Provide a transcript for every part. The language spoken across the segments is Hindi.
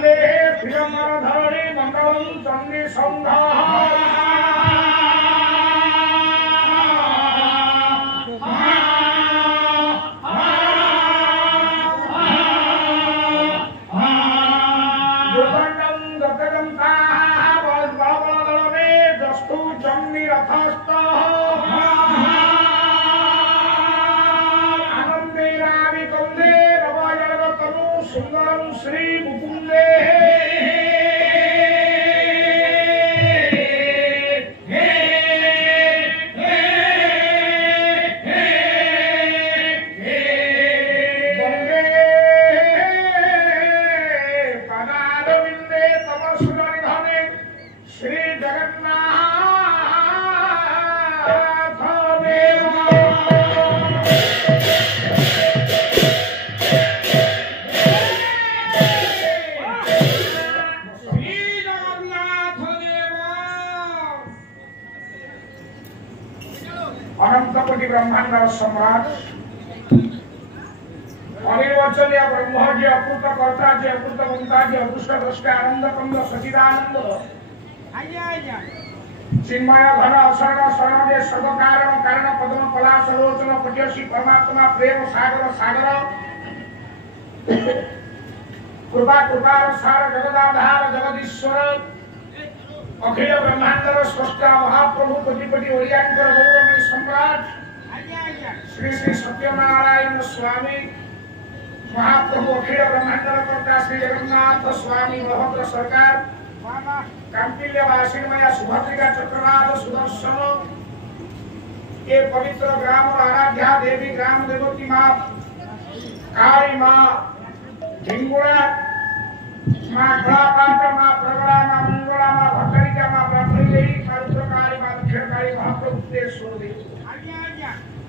वंदे श्रीरंगधरे मंडलम चंडी संधा सुंदरम श्री मुकुंदे ब्रह्मांड सम्राट अनिर्वचनीय ब्रह्म जी अपूर्त कर्ता जी अपूर्त मंता जी अदृष्ट दृष्टा आनंद कंद सचिदानंद चिन्मय घन अशरण शरण सर्व कारण कारण पद्म कला सरोचन पट्यसी परमात्मा प्रेम सागर सागर कृपा कृपार सार जगदाधार जगदीश्वर अखिल ब्रह्मांडर स्रष्टा महाप्रभु कोटिपति ओरियांकर गौरवमय सम्राट श्री श्री सत्यनारायण स्वामी महाप्रभु अखिल ब्रह्मांडर कर्ता श्री जगन्नाथ स्वामी बलभद्र सरकार कांपिल्य वासिनमया सुभद्रिका चक्रनाथ सुदर्शन के पवित्र ग्राम आराध्या देवी ग्राम देवती मां काली मां ढिंगुड़ा मां गलापाट मां प्रगड़ा मां मंगला मां भट्टरिका मां ब्रह्मदेवी मां रुद्रकाली मां दक्षिणकाली महाप्रभु के सोदे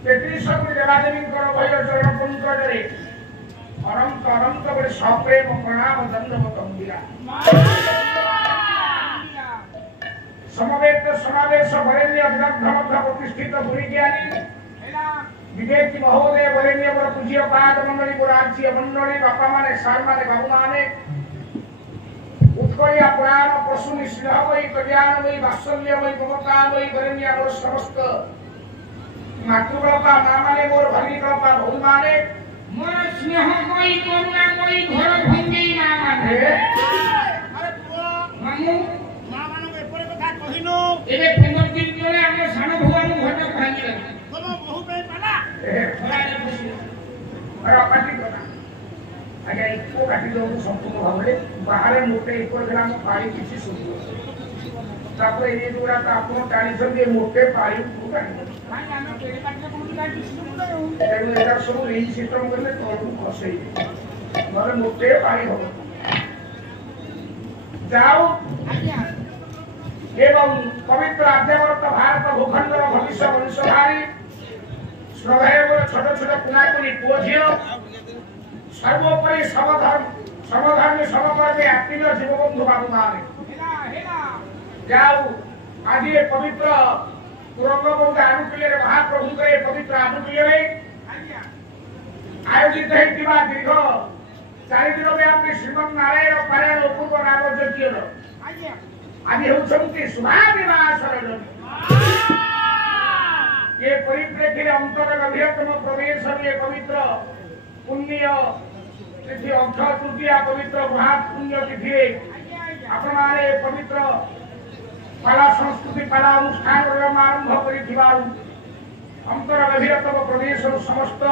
तेत्रीसों देवादेवी करो भय चरण पुंजरे अनंत अनंत बड़े सप्रेम प्रणाम दंडवत अंबिका समवेत समावेश वरेण्य विदग्ध प्रतिष्ठित गुरु ज्ञानी विवेकी महोदय वरेण्य वर पूज्य पाद मंडली राज्य मंडली बापा माने सार माने बाबू माने उत्कलिया पुराण प्रसूनि स्नेहमयी कल्याणमयी वात्सल्यमयी ममतामयी वरेण्य वर समस्त मातृबापा मामाने मोर भगिनीबापा बहु माने मोर स्नेहमयी करुणामयी घर भंगी मामाने अरे पुओ मामू मामानो एपरे कथा कहिनो एबे 15 दिन तले हम सानो भगवान घट भांगी तम बहु पे पाला अरे काटी करा आगे इको काटी दो संपूर्ण भाबरे बाहर मोटे इको ग्राम पाई किछि सुनो तापर ए दुरा ता आपन टाणी संगे मोटे पाई काटी सब रिंग सिस्टम करले तोड़ खसई मारे मोटे पानी हो जाओ एवं पवित्र आद्यवर्त भारत भूखंड भविष्य वंशधारी श्रद्धेय छोट छोट पुनाकुनी पुझियो सर्वोपरि समधर्मी समकर्मी आत्मीय जीवबंधु बाबू माने जाओ आज ये पवित्र तुरंग आनुकूल्य महाप्रभु के पवित्र आनुकूल्य आयोजित होता दीर्घ 4 दिन व्यापी श्रीमन नारायण पारायण अपूर्व नाम यज्ञ आज होती शुभादिवासर ये परिप्रेक्षी अंतर गभीरतम प्रदेश में पवित्र पुण्य तिथि अक्षय तृतीया पवित्र महापुण्य तिथि आपण माने पवित्र कला संस्कृति कला अनुष्ठान आरंभ कर अंतर गभीरतम प्रदेश समस्त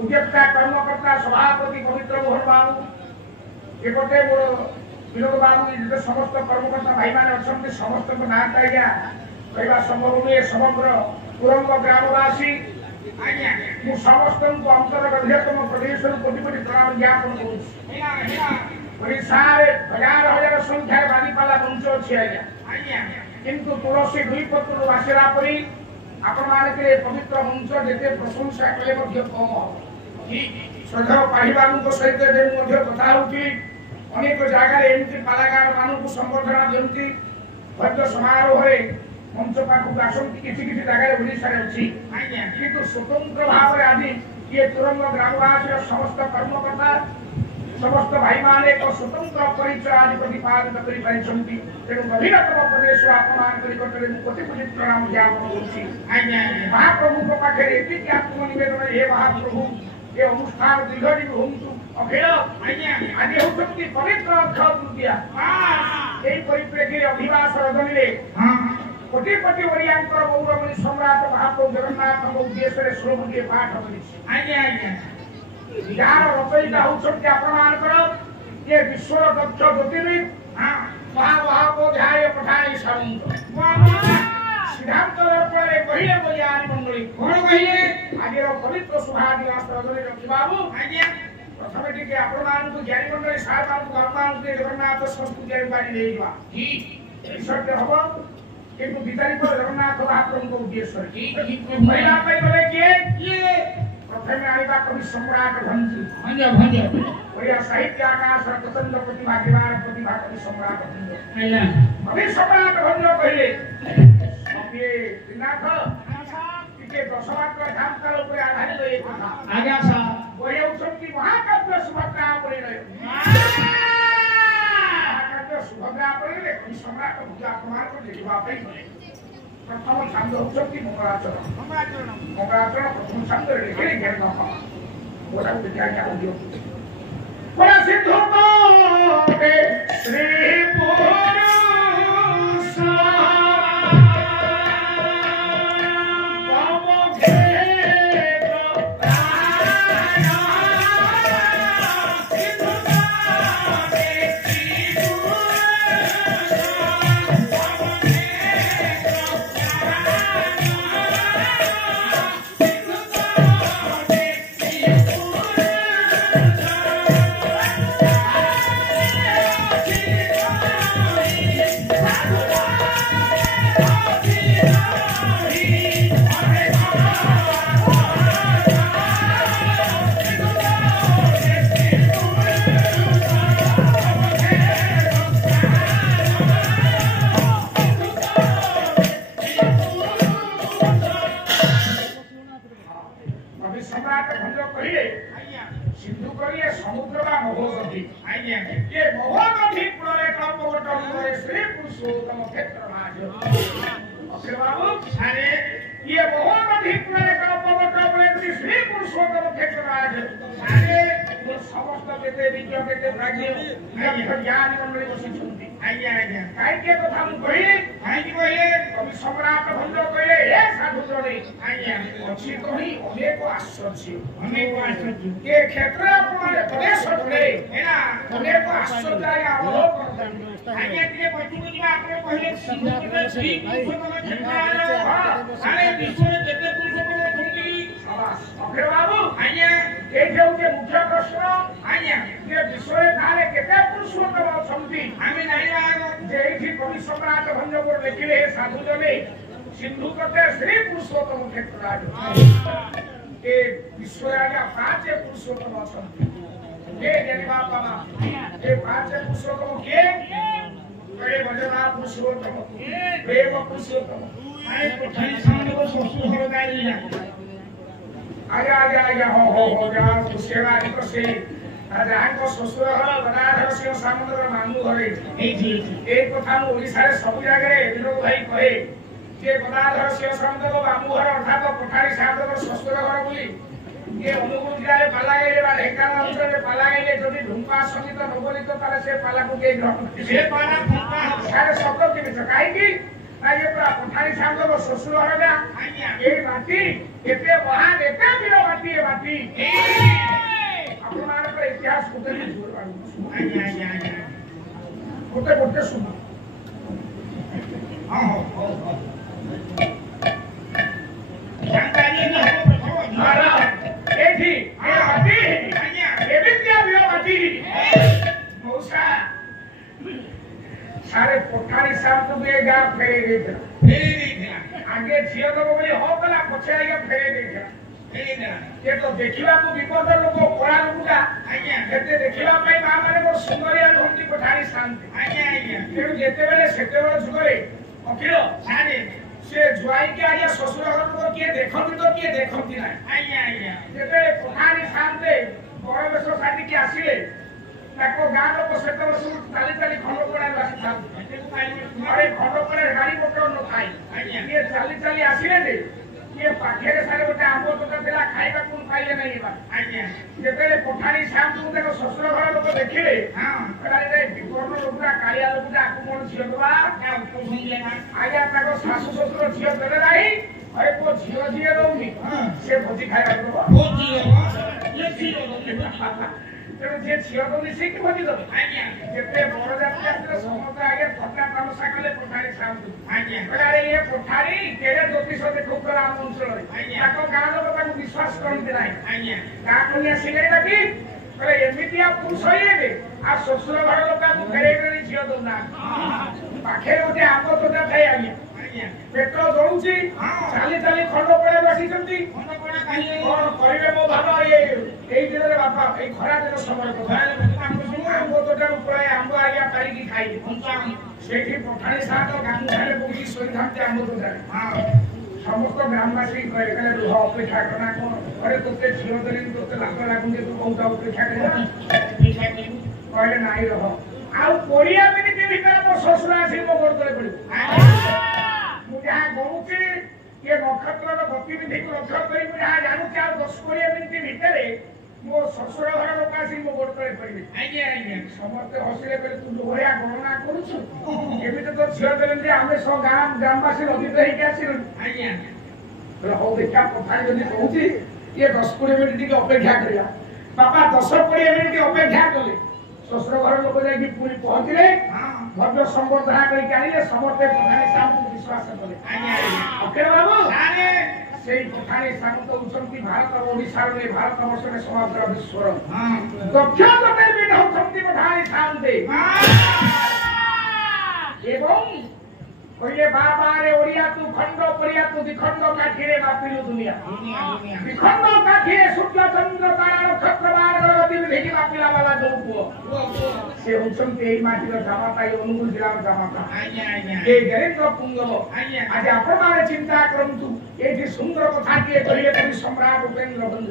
उद्योक्ता कर्मकर्ता सभापति पवित्र मोहन बाबू एपटे मोर विनोद बाबू समस्त कर्मकर्ता भाई मैंने अच्छा समस्त ना कहवा संभव नुहे समग्र तुरंग ग्रामवासी मु समस्त अंतर गभीरतम प्रदेश कोटि कोटि प्रणाम ज्ञापन हजार हजार संख्या बालीपाला मंच अच्छी आज्ञा किंतु तुलसी दुई पत्र आसला परी आपण माने पवित्र मंच जेते प्रशंसा कले कम श्रद्धा पाहिबांक सहित कथा होती अनेक जगह एमती कलाकार मानक संबर्धना दिखती भव्य समारोह मंच पाखक आसती किसी किसी जगह ओडिशा अच्छी किंतु स्वतंत्र भाव आज ये तुरंग ग्रामवासी समस्त कर्मकर्ता समस्त भाई माने एक स्वतंत्र परिचय आज प्रतिपादित करि परिचंती तेणु गभीरतम प्रदेश अपमान करि कटरे कोटि कोटि प्रणाम ज्ञापन करूछि आज्ञा महाप्रभु को पाखे एति आत्म निवेदन हे महाप्रभु ये अनुष्ठान दीर्घदिन होन्तु अखिल आज्ञा आज होतंती पवित्र अक्षय तृतीया एई परिप्रेक्षी अधिवास रजनी रे कोटि कोटि ओरियांकर गौरवमणि सम्राट महाप्रभु जगन्नाथ उद्देश्य रे श्लोक पाठ करिछि आज्ञा आज्ञा यार रचयिता होउछन्ति आपणमानकर ये विश्वर दक्ष ज्योतिर्विद महामहाबोधाय पठाई सामंत सिद्धांत दर्पणे कहिले बोलियानी मंडली कोन कहिले आजिर पवित्र शुभादिवास रजनी रखि बाबू आज्ञा प्रथमे टिके आपणमानकु ज्ञानी मंडली सारमानकु आपणमानकु जगन्नाथ संस्कृति बाणी देइबा ठीक सत्य हबो किंतु विचारी पर जगन्नाथ महाप्रभु को उद्देश्य ठीक महिला पे बोले किए प्रथमे आइबा कवि सम्राट भंजु भंज ओया साहित्य आकाश प्रचंड प्रतिभा केवार प्रतिभा कवि सम्राट भंज हैला कवि सम्राट भंज कहिले ये दिनाथ के दशवाक्य धाम काल ऊपर आधारित एक कथा आज्ञा सा ओया उच्चति महाकाव्य सुभद्रा परिणय महाकाव्य सुभद्रा परिणय कवि सम्राट भंज अपमान को देखिबा पई प्रथम छंद उच्चति मंगलाचरण प्रथम छंद लिखे ज्ञान का बोला विद्या क्या हो बोला सिद्धो के श्री पुरुष सिंधु कथे श्री पुरुषोत्तम क्षेत्रराज के विश्व राजा पांच पुरुषोत्तम अछंती के जनिबा बाबा के पांच पुरुषोत्तम के बड़े भजना पुरुषोत्तम देव पुरुषोत्तम आए पठाई सामने को ससुर हो गई ना आजा हो जा सेवा को से आजा को ससुर हो बनारस से सामने मामू घरे एक कथा ओडिसा रे सब जगह रे विनोद भाई कहे जे गदाधर शिव सामंत को मामू घर अर्थात पठारी साहब को ससुर घर बोली ये अनुगुण जिले पालागेले बा ढेंकानाल अंचल में पालागेले जदि ढुंपा संगीत नबोलित ताले से पाला को के ग्रहण से पाला ढुंपा सारे शब्द के बीच काहे की ना ये पूरा पठारी साहब को ससुर घर ना ये बाती एते महान एते बिलो बाती ये बाती अपमान पर इतिहास को भी जोर बाड़ू कोटे सुनो हां हो जानकारी न हो महाराज एठी ये बाती ये विद्या बिलो बाती मौसा सारे पठारी साहब तो ये गा फेरे देथिला आगे झियो तो बोली हो गला पछे आगे फेरे देथिला ये तो देखिबा को विपद लोक कोळा लोकटा आज्ञा जेते देखिबा पई मा माने को सुंदरिया धोती पठारी शांति आज्ञा तेरु जेते बेले सेते बेले जुगरे अखिल सारे से जुआई के आया ससुर घर को के देखंती तो के देखंती ना आज्ञा जेते पठारी शांति बड़ बेसो साथी के आसीले ତାକୁ ଗାଁ ଲୋକ ସେତେବେଳେ ସବୁ ଚାଲି ଚାଲି ଖଣ୍ଡପଡ଼ାରୁ ଆସିଥାନ୍ତି। ଖଣ୍ଡପଡ଼ାରେ ଗାଡ଼ି ମଟର ନଥାଏ, କିଏ ଚାଲି ଚାଲି ଆସିଲେ ଯେ କିଏ ପାଖରେ ସାରେ ଗୋଟେ ଆମ୍ବ ତୋଟା ଥିଲା, ଖାଇବାକୁ ପାଇଲେ ନାହିଁ। ଯେତେବେଳେ ପଠାଣି ସାହେବଙ୍କୁ ତାଙ୍କ ଶ୍ୱଶୁର ଘର ଲୋକ ଦେଖିଲେ, ବିପନ୍ନ ଲୋକଟା କାଳିଆ ଲୋକଟା ଆକୁ କଣ ଝିଅ ଦେବା? ଆଜ୍ଞା ତାଙ୍କ ଶାଶୁ ଶ୍ୱଶୁର ଝିଅ ଦେଲେ ନାହିଁ। ଆରେ ପୁଅ ଝିଅ ଝିଅ ଦଉନି, ସେ ଭୋଜି ଖାଇବାକୁ ଦବ। ତେଣୁ ଯିଏ ଝିଅ ଦଉନି ସେ କି ଭୋଜି ଦବ? ଯେତେ ବରଯାତ୍ରୀ ଆସିଲେ ସମସ୍ତେ ଆଗେ ଥଟ୍ଟା ତାମସା କଲେ ପଠାଣି ସାହେବଙ୍କୁ। ଆରେ ଇଏ ପଠାଣି କେଡ଼େ ଜ୍ୟୋତିଷ ଦେଖଉଥିଲା ଆମ ଅଞ୍ଚଳରେ, ତାଙ୍କ ଗାଁ ଲୋକ ତାକୁ ବିଶ୍ୱାସ କରନ୍ତି ନାହିଁ। ଗାଁ କନ୍ୟା ସିଲେଇ ଡାକି କହିଲେ ଏମିତିଆ ପୁରୁଷ ଇଏ ଯେ ଆଉ ଶ୍ୱଶୁର ଘର ଲୋକ ଆମକୁ ଫେରେଇ ଫେରେଇ ଝିଅ ଦଉନାହାନ୍ତି। ପାଖରେ ଗୋଟେ ଆମ୍ବ ତୋଟା ଥାଏ ଆଜ୍ଞା, ପେଟ ଜଳୁଛି, ଚାଲି ଚାଲି ଖଣ୍ଡପଡ଼ାରୁ ଆସିଛନ୍ତି। କଣ କରିବେ ମୋ ବାବା? ଏଇ ଦିନରେ ବାପା ଏଇ ଖରା ଦିନ ସମୟ କଥା, ଆମ୍ବ ତୋଟାରୁ ପୁଳାଏ ଆମ୍ବ ଆଜ୍ଞା ପାରିକି ଖାଇଲେ। ସେଇଠି ପଠାଣି ସାହେବ ଗାମୁଛାରେ ପକେଇ ଶୋଇଥାନ୍ତି ଆମ୍ବ ତୋଟାରେ। ସମସ୍ତ ଗ୍ରାମବାସୀ କହିଲେ ରୁହ ଅପେକ୍ଷା କର ନା କଣ ଘରେ ତୋତେ ଝିଅ ଦେଲେନି, ତୋତେ ଲାଭ ଲାଗୁନି, ତୁ କୋଉଟା ଅପେକ୍ଷା କରିବା? କହିଲେ ନାଇଁ ରହ। ଆଉ 20 ମିନିଟ ଭିତରେ ମୋ ଶ୍ୱଶୁର ଆସି ମୋ ଗୋଡ଼ ତଳେ ପଡ଼ିବ। ମୁଁ ଯାହା ଗଣୁଛି ଇଏ ନକ୍ଷତ୍ରର ଗତିବିଧିକୁ ଲକ୍ଷ୍ୟ କରି ମୁଁ ଯାହା ଜାଣୁଛି, ଆଉ 10-20 ମିନିଟ ଭିତରେ ମୋ ଶ୍ୱଶୁର ଘର ଲୋକ ଆସି ମୋ ଗୋଡ଼ ତଳେ ପଡ଼ିବେ। ସମସ୍ତେ ହସିଲେ, କହିଲେ ତୁ ଭଳିଆ ଗଣନା କରୁଛୁ, ଏମିତି ତ ଝିଅ ଦେଲେନି ଯେ ଆମେ ସବୁ ଗ୍ରାମବାସୀ ଲଜିତ ହେଇକି ଆସିଲୁ। ହଉ ଦେଖିବା କଥା ଯଦି କହୁଛି ଇଏ 10-20 ମିନିଟ ଟିକେ ଅପେକ୍ଷା କରିବା। ବାପା 10-20 ମିନିଟ ଅପେକ୍ଷା କଲେ। ଶ୍ୱଶୁର ଘର ଲୋକ ଯାଇକି ପୁରୀ ପହଞ୍ଚିଲେ, ଭବ୍ୟ ସମ୍ବର୍ଦ୍ଧନା କରିକି ଆଣିଲେ। ସମସ୍ତେ ପଠାଣି ସାହେବଙ୍କୁ ବିଶ୍ୱାସ କଲେ। ବାବୁ ସେଇ ପଠାଣି ସାହେବ ତ ହଉଛନ୍ତି ଭାରତର ଓଡ଼ିଶାର ନୁହେଁ, ଭାରତ ବର୍ଷରେ ସମଗ୍ର ବିଶ୍ୱର ଦକ୍ଷ ଜ୍ୟୋତିର୍ବିଦ ହଉଛନ୍ତି ପଠାଣି ସାହେବ। ଏବଂ କହିଲେ ବାବାରେ ଓଡ଼ିଆ ତୁ ଖଣ୍ଡ ପରିଆ ତୁ ଦ୍ୱିଖଣ୍ଡ କାଠିରେ ମାପିଲୁ ଦୁନିଆ, ଦ୍ୱିଖଣ୍ଡ କାଠିରେ ସୂର୍ଯ୍ୟ ଚନ୍ଦ୍ର ତାରା ନକ୍ଷତ୍ର ବାରର ଗତିବିଧିକି ମାପିଲା ବାଲା ଯୋଉ ପୁଅ, ସେ ହଉଛନ୍ତି ଏଇ ମାଟିର ଜାମାତା, ଏଇ ଅନୁଗୁଳ ଜିଲ୍ଲାର ଜାମାତା, ଏ ଗେରେନ୍ଦ୍ର ପୁଙ୍ଗବ। ଆଜି ଆପଣମାନେ ଚିନ୍ତା କରନ୍ତୁ, ଏଇଠି ସୁନ୍ଦର କଥାଟିଏ କହିଲେ କବି ସମ୍ରାଟ ଉପେନ୍ଦ୍ର ଭଞ୍ଜ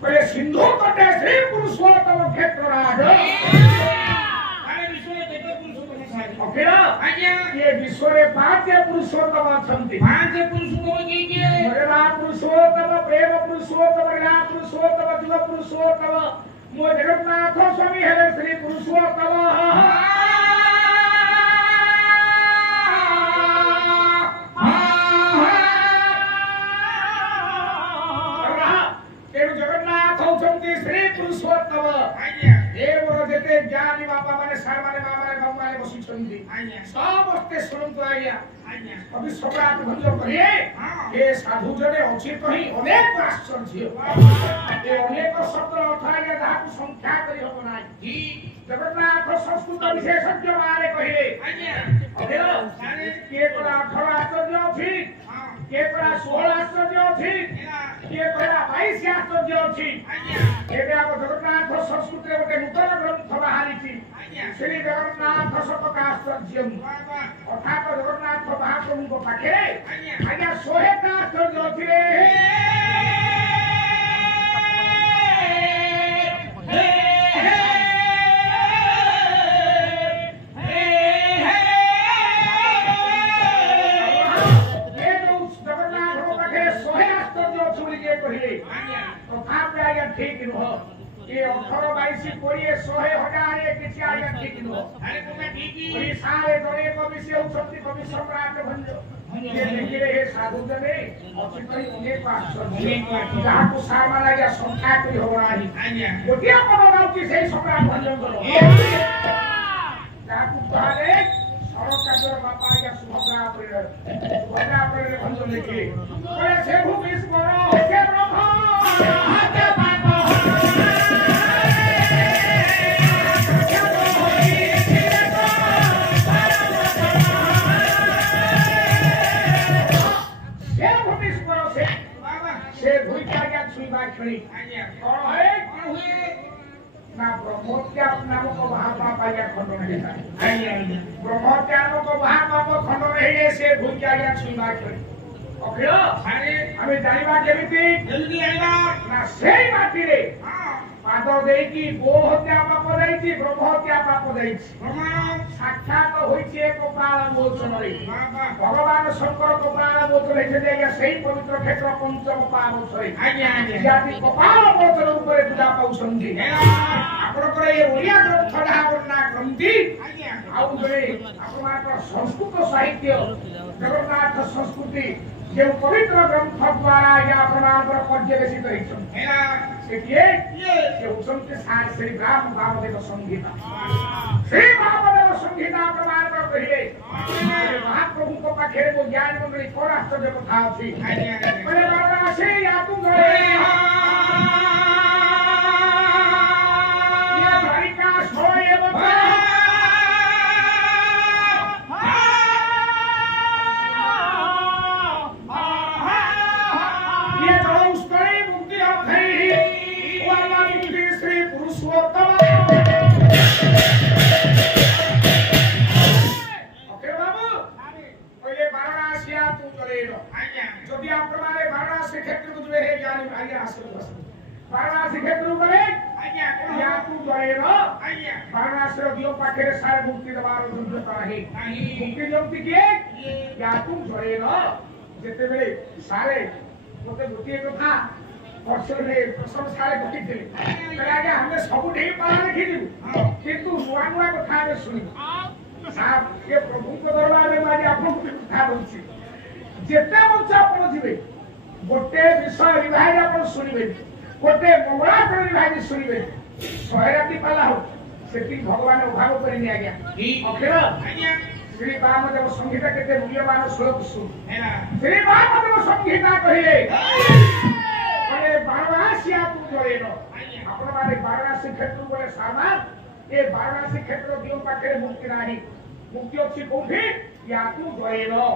କହିଲେ ସିନ୍ଧୁ ତଟେ ଶ୍ରୀ ପୁରୁଷୋତ୍ତମ କ୍ଷେତ୍ରରାଜ। ये विश्व में 5 पुरुषोत्तम अछंती। 5 पुरुषोत्तम किए? मरला पुरुषोत्तम, प्रेम पुरुषोत्तम, लीला पुरुषोत्तम, जीव पुरुषोत्तम, मो जगन्नाथ स्वामी हेले श्री पुरुषोत्तम। जगन्नाथ होचंती श्री पुरुषोत्तम। ए मोर जेते ज्ञानी बापा माने सार माने माने गम्माले बसिछंती समस्ते सुनंतु आज्ञा। कवि सम्राट भंज कहे ए साधु जने अछि कहि अनेक आश्चर्य, ए अनेक शब्द अर्थ आज्ञा जाहाकु संख्या करि हो नाही। जगन्नाथ संस्कृत विशेषज्ञ माने कहिले अदेलो के कोला 18 आश्चर्य अछि, के कोला 16 आश्चर्य अछि, के कोला 22 आश्चर्य अछि। एबे आप जगन्नाथ संस्कृत रे गोटे नूतन ग्रंथ बाहरिछि, श्री जगन्नाथ शतक आश्चर्य। अर्थात जगन्नाथ महाप्रभुଙ୍କ पाखरे आज्ञा 100 आश्चर्य अछि रे। ठीक नुह ये 18 22 20 100 1000 किछि आज्ञा ठीक नुह। अरे तुमे ठीक ही सारे जने को विषय उछंती कवि सम्राट भंज ये देखिले हे साधु जने अचितई अनेक आश्चर्य जाहाकु सारमा लागिया संख्या करि हो नाही। गोटिया पद गाउची सेई सम्राट भंज करो जाहाकु कहले सरकारर बापा आज्ञा सुभद्रा पर भंज लिखिले करे से भूमि स्मर के रख हाथे ब्रह्मोत्याप नामक महापाप आज्ञा खंडन है। ब्रह्मोत्याप नामक महापाप खंडन है से भूल आज्ञा छुईबा छुई अखिल आमे जानिबा केमिति जल्दी आइबा ना सेई माटी रे पाद देई की गो हत्या পাপ যাইছি ব্রহ্মহত্যা পাপ যাইছি সাক্ষাৎ হইছে কপাল মোচনরে ভগবান শঙ্কর কপাল মোচন হইছে যে সেই পবিত্র ক্ষেত্র পঞ্চম পাবছরে জাতি কপাল মোচন উপরে পূজা পাউছন্তি ଆପଣଙ୍କର ଏ ଓଡ଼ିଆ ଗ୍ରନ୍ଥ ଯାହା ବର୍ଣ୍ଣନା କରନ୍ତି ଆଉ ଗୋଟେ ଆପଣଙ୍କର ସଂସ୍କୃତ ସାହିତ୍ୟ ଜଗନ୍ନାଥ ସଂସ୍କୃତି ଯେଉଁ ପବିତ୍ର ଗ୍ରନ୍ଥ ଦ୍ୱାରା ଆଜ୍ଞା ଆପଣଙ୍କର ପର୍ଯ୍ୟବେସିତ ହେଇଛନ୍ତି ସେ କିଏ ସେ ହେଉଛନ୍ତି ଶ୍ରୀ ରାମ ବାମଦେବ ସଂହିତା ଶ୍ରୀ ବାମଦେବ ସଂହିତା ଆପଣଙ୍କର କହିଲେ ମହାପ୍ରଭୁଙ୍କ ପାଖରେ ମୋ ଜ୍ଞାନ ମଣ୍ଡଳୀ କଣ ଆଶ୍ଚର୍ଯ୍ୟ କଥା ଅଛି କହିଲେ ବାରାଣସୀ ୟାକୁ वाराणसी क्षेत्र में या तू गएरो वाराणसी दियो पाखे सारे मुक्ति दबार योग्यता है मुक्ति योग्य के या तू गएरो जेते बेले सारे मोते गोटे कथा वर्षरे प्रसव सारे गोटे थिले कहला के हमने सब ढेई पाला लिखि दिबु किंतु नुआ नुआ कथा रे सुनि साहब के प्रभु को दरबार में मारी आपन कथा बोलछि जेते मंच आपन जिवे गोटे विषय विभाग आपन सुनिबे गोटे मंगलाचरण विभाग सुनिबे 100 राति पाला हो सेति भगवान उभाव करिनि आज्ञा अखेर श्री वामदेव संहिता केते मूल्यवान श्लोक सुन श्री वामदेव संहिता कहिले अरे वाराणसी तू जरेनो आपण माने वाराणसी क्षेत्र बोले सामा ए वाराणसी क्षेत्र दियो पाखे मुक्ति नाही मुक्ति अछि कोठी या तू जरेनो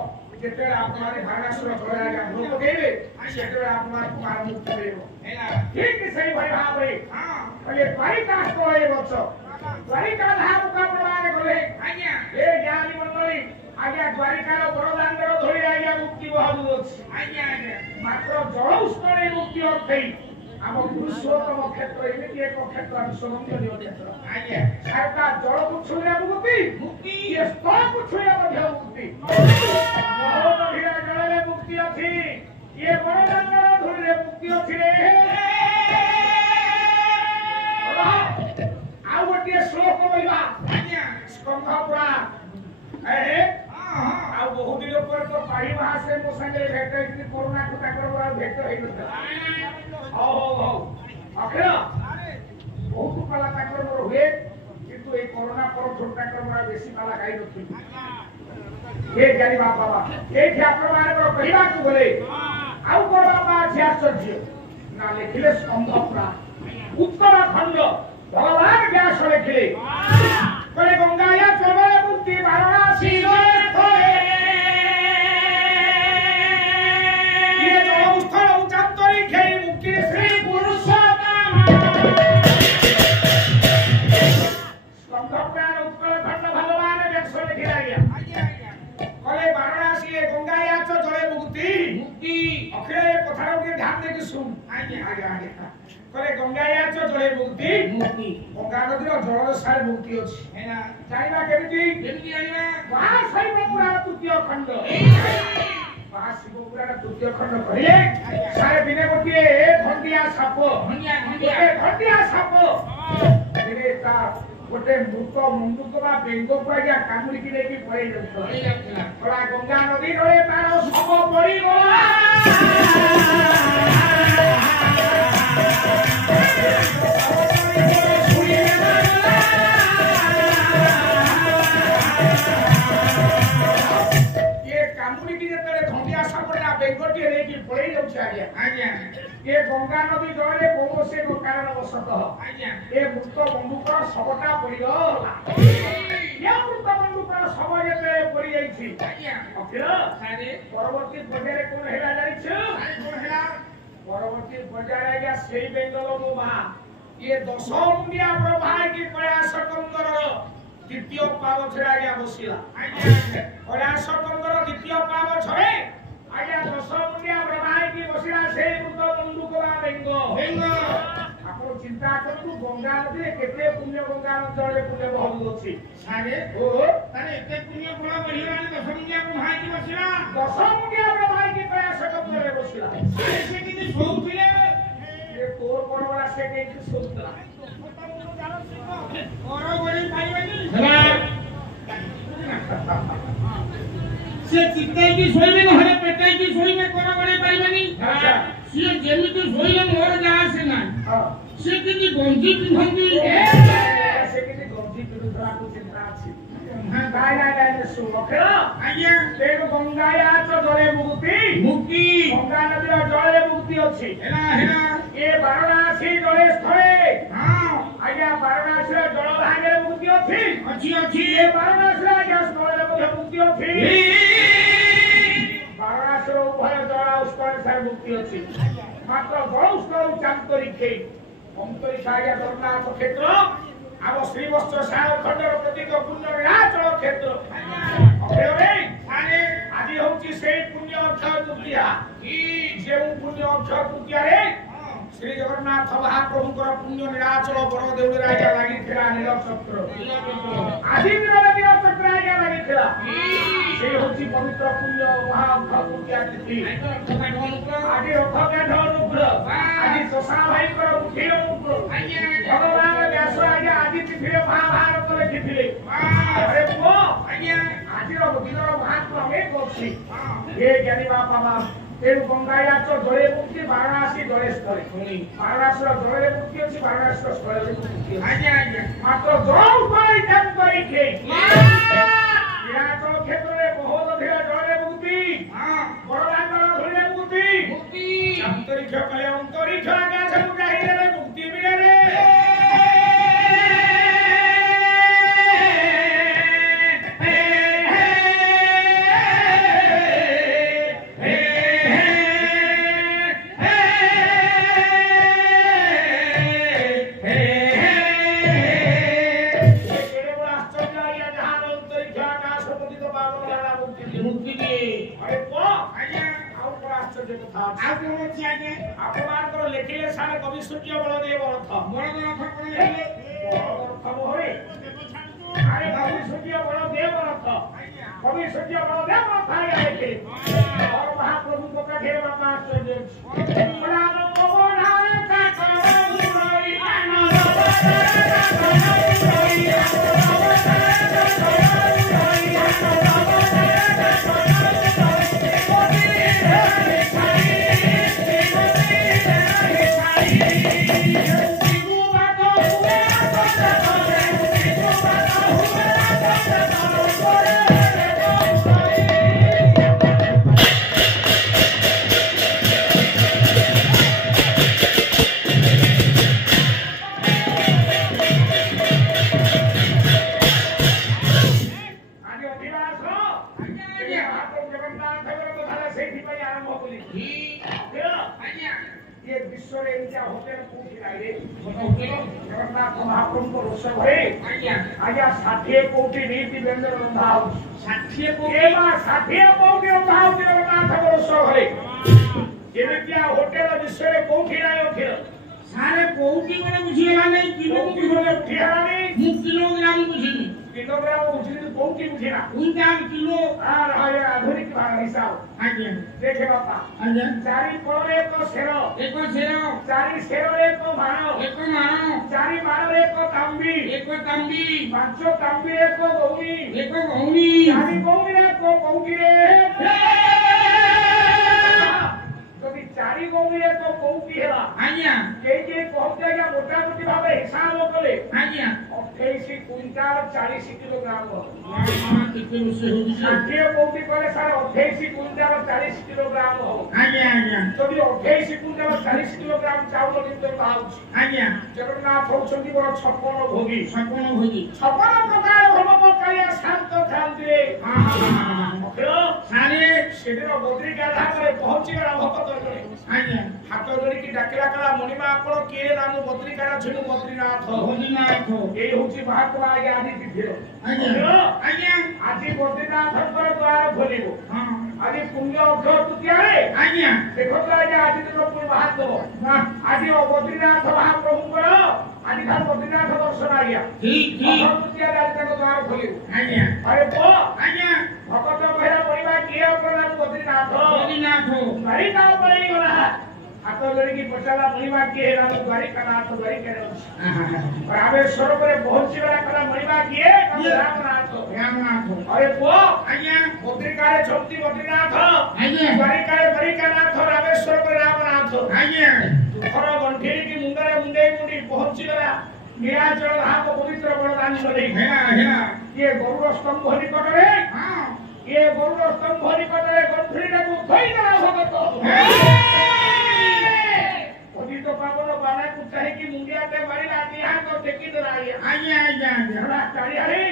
जेते आपण माने वाराणसी जरा या भूत केबे सेते आपण माने कुमार मुक्ति देबो ठीक सही भाई भाबरे अरे द्वारिका कोए बच्चो द्वारिका धाम का प्रमाण गले आज्ञा ए ज्ञानी मंडली आज्ञा द्वारिका रो बड़दांडर धोई आज्ञा मुक्ति बहादु अछि आज्ञा मात्र जल उस्करे मुक्ति अर्थै आम पुरुषोत्तम क्षेत्र एमिति एक क्षेत्र विश्ववंदनीय क्षेत्र आज्ञा सारा जल को छुइया मुक्ति मुक्ति ये स्थल को छुइया मध्य मुक्ति बहुत ढिरा जलले मुक्ति अछि ये बड़दांडर धोई मुक्ति अछि रे आउ गोटे श्लोक बोलबा स्कंध पुराण ए आउ बहुत दिन पर तो पाही भाषे मो संगे भेट कि कोरोना को ताकर बड़ा भेट होई न हो अखिर बहुत पाला ताकर मोर हुए किंतु ए कोरोना पर छोटा कर बड़ा बेसी पाला गाई नथि ये जानी बाबा ए जे आपन माने को कहिबा को बोले आउ कोन बाबा अछि आश्चर्य ना लिखिले स्कंध पुराण उत्तराखंड भगवान व्यास लिखिले करे गंगाया चले मुक्ति वाराणसी होए ये जो स्थल उच्चतरी खेई मुक्ति श्री पुरुषोत्तम स्कंदपुराण उत्तराखंड भगवान व्यास लिखिला गया करे वाराणसी गंगाया चले मुक्ति मुक्ति अखरे कथा के ध्यान दे के सुन आगे करे गंगाया जले मुक्ति मुक्ति गंगा नदी जल सारे मुक्ति अछि हेना जाइबा केमिति आइबा महाशिव पुराण तृतीय खंड महाशिव पुराण तृतीय खंड कहिले सारे बिने गोटे खंडिया साप खंडिया साप रे ता गोटे मृत मंडूक बा बेंग को आज्ञा कामुड़ी की लेकी पड़े जाउछला थोड़ा गंगा नदी रे तार सब पड़ी गला ये कामुड़ी की जेतले धंडिया सापड़ा बेंगटी रे की पड़े जाउछ आज्ञा ये गंगा नदी जळे कोसे को कारण वसत आज्ञा ए मृत बंधुक सबटा पड़ी गला ये मृत बंधुक सब जेते पड़ी जाईछि आज्ञा अखिर सारे परवर्ती बजारे कोन हेला जाईछ कोन हेला परवर्ती बजारे आज्ञा सेई बेंगलो मो मा ये दशमुंडिया ब्रह्मा की प्रयास कंदर द्वितीय पावछरे आज्ञा बसिला आज्ञा प्रयास कंदर द्वितीय पावछरे आज्ञा दशमुंडिया ब्रह्मा की बसिला से मृत बंधुक बा बेंग बेंग आपन चिंता करतु गंगा नदी केते पुण्य गंगा जले पुण्य बहुत अछि सारे ओ तारे एते पुण्य बड़ा बहिरानी दशमुंडिया को भाई की बसिला दशमुंडिया को भाई की प्रयास करे बसिला से कि सोउथिले ए तोर बड़बड़ा से के सोउतला और बड़ी पाइबनी से चित्ते की सोई में हरे पेटे की सोई में कोरा बड़े पाइबनी अच्छा से जेमिति सोई में मोर जा से ना हां से कि गंजी पिंधंदी से कि गंजी पिंधरा को चिंता अछि हां नाही सुमखे आज्ञा तेरो गंगाया तो जले मुक्ति गंगा नदी जले मुक्ति अछि हेना ए वाराणसी जले स्थले हां आज्ञा वाराणसी जल भागे मुक्ति अछि ए वाराणसी आज्ञा स्थले मुक्ति अछि वाराणसी उभय जल स्थले सार मुक्ति अछि मात्र जल स्थल चांतरिके अंतरिक आज्ञा जगन्नाथ क्षेत्र आव श्रीवस्त्र सार खंडर प्रतीक पुण्य राचल क्षेत्र अबे आने आदि होची से पुण्य अक्षय तृतीया ई जे पुण्य अक्षय तृतीया रे श्री जगन्नाथ महाप्रभु कर पुण्य निराचल बड़ देउल राजा लागि थिला नील चक्र आदि दिन नील चक्र राजा लागि थिला से होची पवित्र पुण्य महाअक्षय तृतीया तिथि आदि रखका ढोल आदि ससा भाई कर उठिल भगवान व्यास आज्ञा आदि तिथि महाभारत लिखिथिले अरे को आज्ञा आदि दिनर महात्मा अनेक अछि हे ज्ञानी बाबा तेरु गंगाया तो जले मुक्ति वाराणसी जले स्थले वाराणसी जले मुक्ति अछि वाराणसी स्थले मुक्ति आज्ञा मात्र जल पाई जन करिके विराट क्षेत्र रे बहुत अधिक जले मुक्ति हां बड़दांगर धुले मुक्ति अंतरिक्ष कले अंतरिक्ष आकाश मुकाहिले मुक्ति मिले रे लेखिले सारे कवि सूर्य बलदेव अर्थ बलदेव अर्थ कोन लेखिले अर्थ होय अरे कवि सूर्य बलदेव अर्थ कवि सूर्य बलदेव अर्थ आया लेखिले और महाप्रभु को कहे बाबा आश्चर्य बड़ा पवना का करोई आनंद आज्ञा 60 कोटी नीति व्यंजन रंधा 60 कोटी एमा 60 कोटी रंधा जगन्नाथ वर्ष घरे जेमितिया होटल विश्व रे कोठी नाही अखिल सारे कोठी माने बुझिला नाही किलोग्राम घरे उठिला नाही मु किलोग्राम बुझिनी किलोग्राम बुझिनी कोठी बुझिना क्विंटल किलो आर आया आधुनिक हिसाब आज्ञा देखे बापा आज्ञा चारि परे को सेरो चारि सेरो एक मानो चारि मानो एक तांबी पांच तांबी एक गौनी चारि गौनी एक कोठी रे যদি চারি গৌরীর তো কৌটি হেলা আজ্ঞা के बहुत जाएगा मोटा मोटी भावे हिसाब कले आज्ञा 28 क्विंटल 40 किलोग्राम हां कितने से हो दिस 60 कौटी करे सारे 28 क्विंटल 40 किलोग्राम हो आज्ञा যদি 28 क्विंटल 40 किलोग्राम चाउल किंतु पाउछ आज्ञा जगन्नाथ होछंती बड़ 56 भोगी 56 प्रकार भव कालिया शांत ठांजे हां सारे सेदिन बद्री गाधा करे पहुंची गला भक्त करे आज्ञा हाथ जोड़ी की डाकला कला मणिमा आपण के नाम बद्री गाधा छनु बद्रीनाथ ए होची महात्मा आदि तिथिर आज्ञा आज बद्रीनाथ द्वार खोलिबो हां आज पुण्य अक्षय तृतीया रे आज्ञा आज्ञा देखो तो आज्ञा आज दिन पूर्ण महात्म आज बद्रीनाथ महाप्रभुଙ୍କର आज खान बद्रीनाथ दर्शन आ गया ठीक ठीक भगवतिया आज तक द्वार खोलियो आज्ञा अरे पो आज्ञा भगत भैरा परिवा किए अपना बद्रीनाथ द्वारिका पर ही गला हाथ जोड़ी की पचाला परिवा किए राम द्वारिकानाथ द्वारिका रामेश्वर पर पहुंची गला कला परिवा किए रामनाथ अरे पो आज्ञा बद्रिकारे चौथी बद्रीनाथ आज्ञा द्वारिकारे द्वारिकानाथ रामेश्वर पर रामनाथ आज्ञा घर गंठेरी की मुंडरे मुंडे मुंडी पहुंची गला नीलाचल धाम पवित्र बरदान चले हेला हेला ये गरुड़ स्तंभ निकटरे हां ये गरुड़ स्तंभ निकटरे गंठेरी को थई गला भगत पतित पावन बाना को चाहे कि मुंडिया ते मारी लाती हां तो टेकी दराई आज्ञा आज्ञा हमरा चारियारे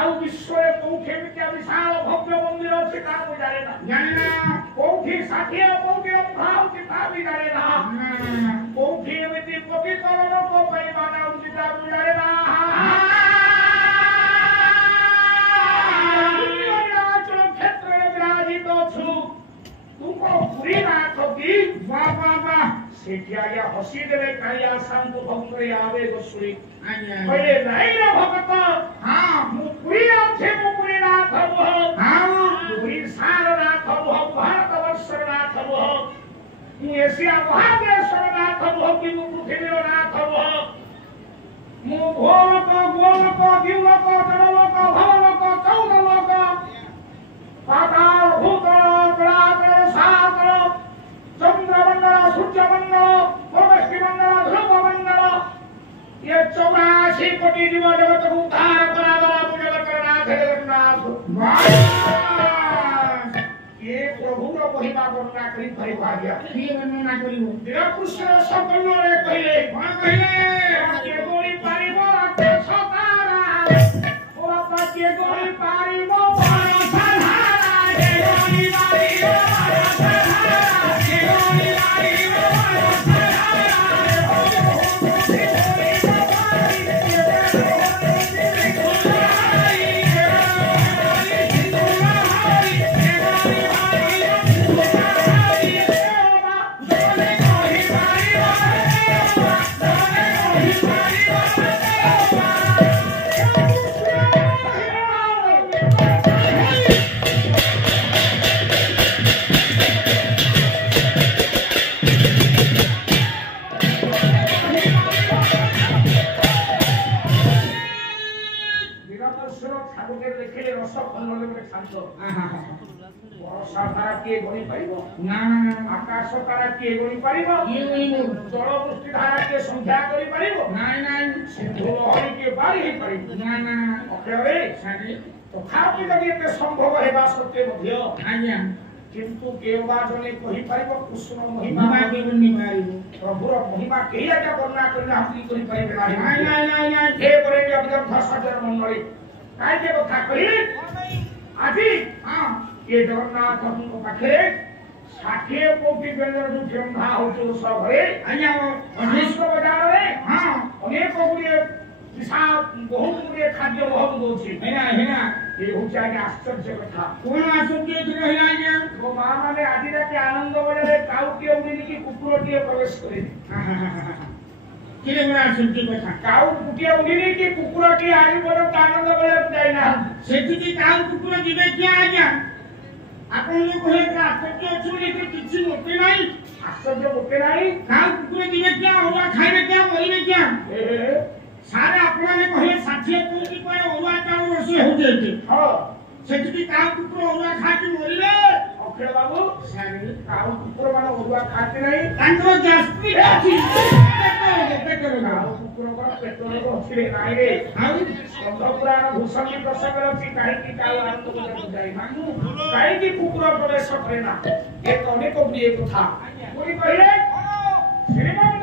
आउ विश्वरे कोठे में विशाल भव्य मंदिर अछि का को जाने ना जाने कोठी साथी कोठी भाव की था भी जाने ना कोठी में दी पवित्र को परिमाना उचिता बुझारे ना चलो क्षेत्र में विराजित छु तुमको पूरी रात होगी वाह वाह वाह सेठिया या हसी देले काया शांत भंगरे आवे गोसुरी पहले नहीं रे भगत हां मुपुरी आछे मुपुरी नाथ हो हां मुपुरी सारनाथ हो भारत वर्ष नाथ हो मु एशिया महादेश नाथ हो कि मु पृथ्वी नाथ हो मु भोलक गोलक दिवलक जड़लक भवलक चौदलक पाताल भूतल तलातल सातल चंद्रमंडल सूर्यमंडल भवष्टिमंडल ध्रुवमंडल ये 84 कोटि जीव जगत को उद्धार करावला जगन्नाथ जगन्नाथ ये प्रभु रो महिमा वर्णना करी परिभा गया की वर्णना करिवो तेरा कृष्ण सकल रे कहिले कोन कहिले के गोरी पारिबो आते सतारा ओ आपा के गोरी पारिबो पारो सहारा के गोरी पारिबो पारो सहारा के गोरी पारिबो पारो आकाश तारा किए गणी पारिबो जल वृष्टि धारा के संख्या करी पारिबो नाइ नाइ सिंधु लहरी के बारी ही पारिबो ना ना अखेरे सागे तो खापि लगे ते संभव हेबा सत्य मध्य आज्ञा किंतु केवबा जने कहि पारिबो कृष्ण महिमा के बन्नी पारिबो प्रभुर महिमा केही आज्ञा वर्णना करना हम कहि पारिबे नाइ नाइ नाइ नाइ हे परे अभिगम भाषाचर मंडली काय के कथा कहि आजी हां ये जगन्नाथ को पाखे 60 कोटी बेंगर जो ब्रह्मा होतो सब है आज्ञा विश्व बाजार रे हां अनेक गुड़े विशाल बहुत गुड़े खाद्य बहुत दोछि हेना हेना ये होचा के आश्चर्य कथा कोन आश्चर्य थे हेना आज्ञा को मामा ने आदि रात आनंद बजारे काउटी उड़ी की कुकुरटी प्रवेश करे किले बड़ा आश्चर्य कथा काउ कुटिया उड़ी की कुकुरटी आदि बड़ आनंद बजारे जाई ना सेठी की काउ कुकुर दिबे क्या आज्ञा आपण लोग कहे कि आश्चर्य अछि लेकिन किछि मोटे नहीं आश्चर्य मोटे नहीं काउ कुकुर दिबे क्या होगा खाइबे क्या मरिबे क्या सारे आपना ने कहे 60 कोटी पर ओवा चाउ रोसे हो जेते हां सेठी की काउ कुकुर ओवा खाके मरिबे अखिल बाबू सारे काउ कुकुर माने ओवा खाते नहीं तांको गैस्ट्रिक अछि पेटरो काउ कुकुर पर पेटरो अछि नाही रे आउ पुराण भूषण की प्रसंग अछि काहे की काउ आनंद बजाय जाय मानू काहे की कुकुर प्रवेश करे ना ये तो अनेक प्रिय कथा कोई कहिले श्रीमंत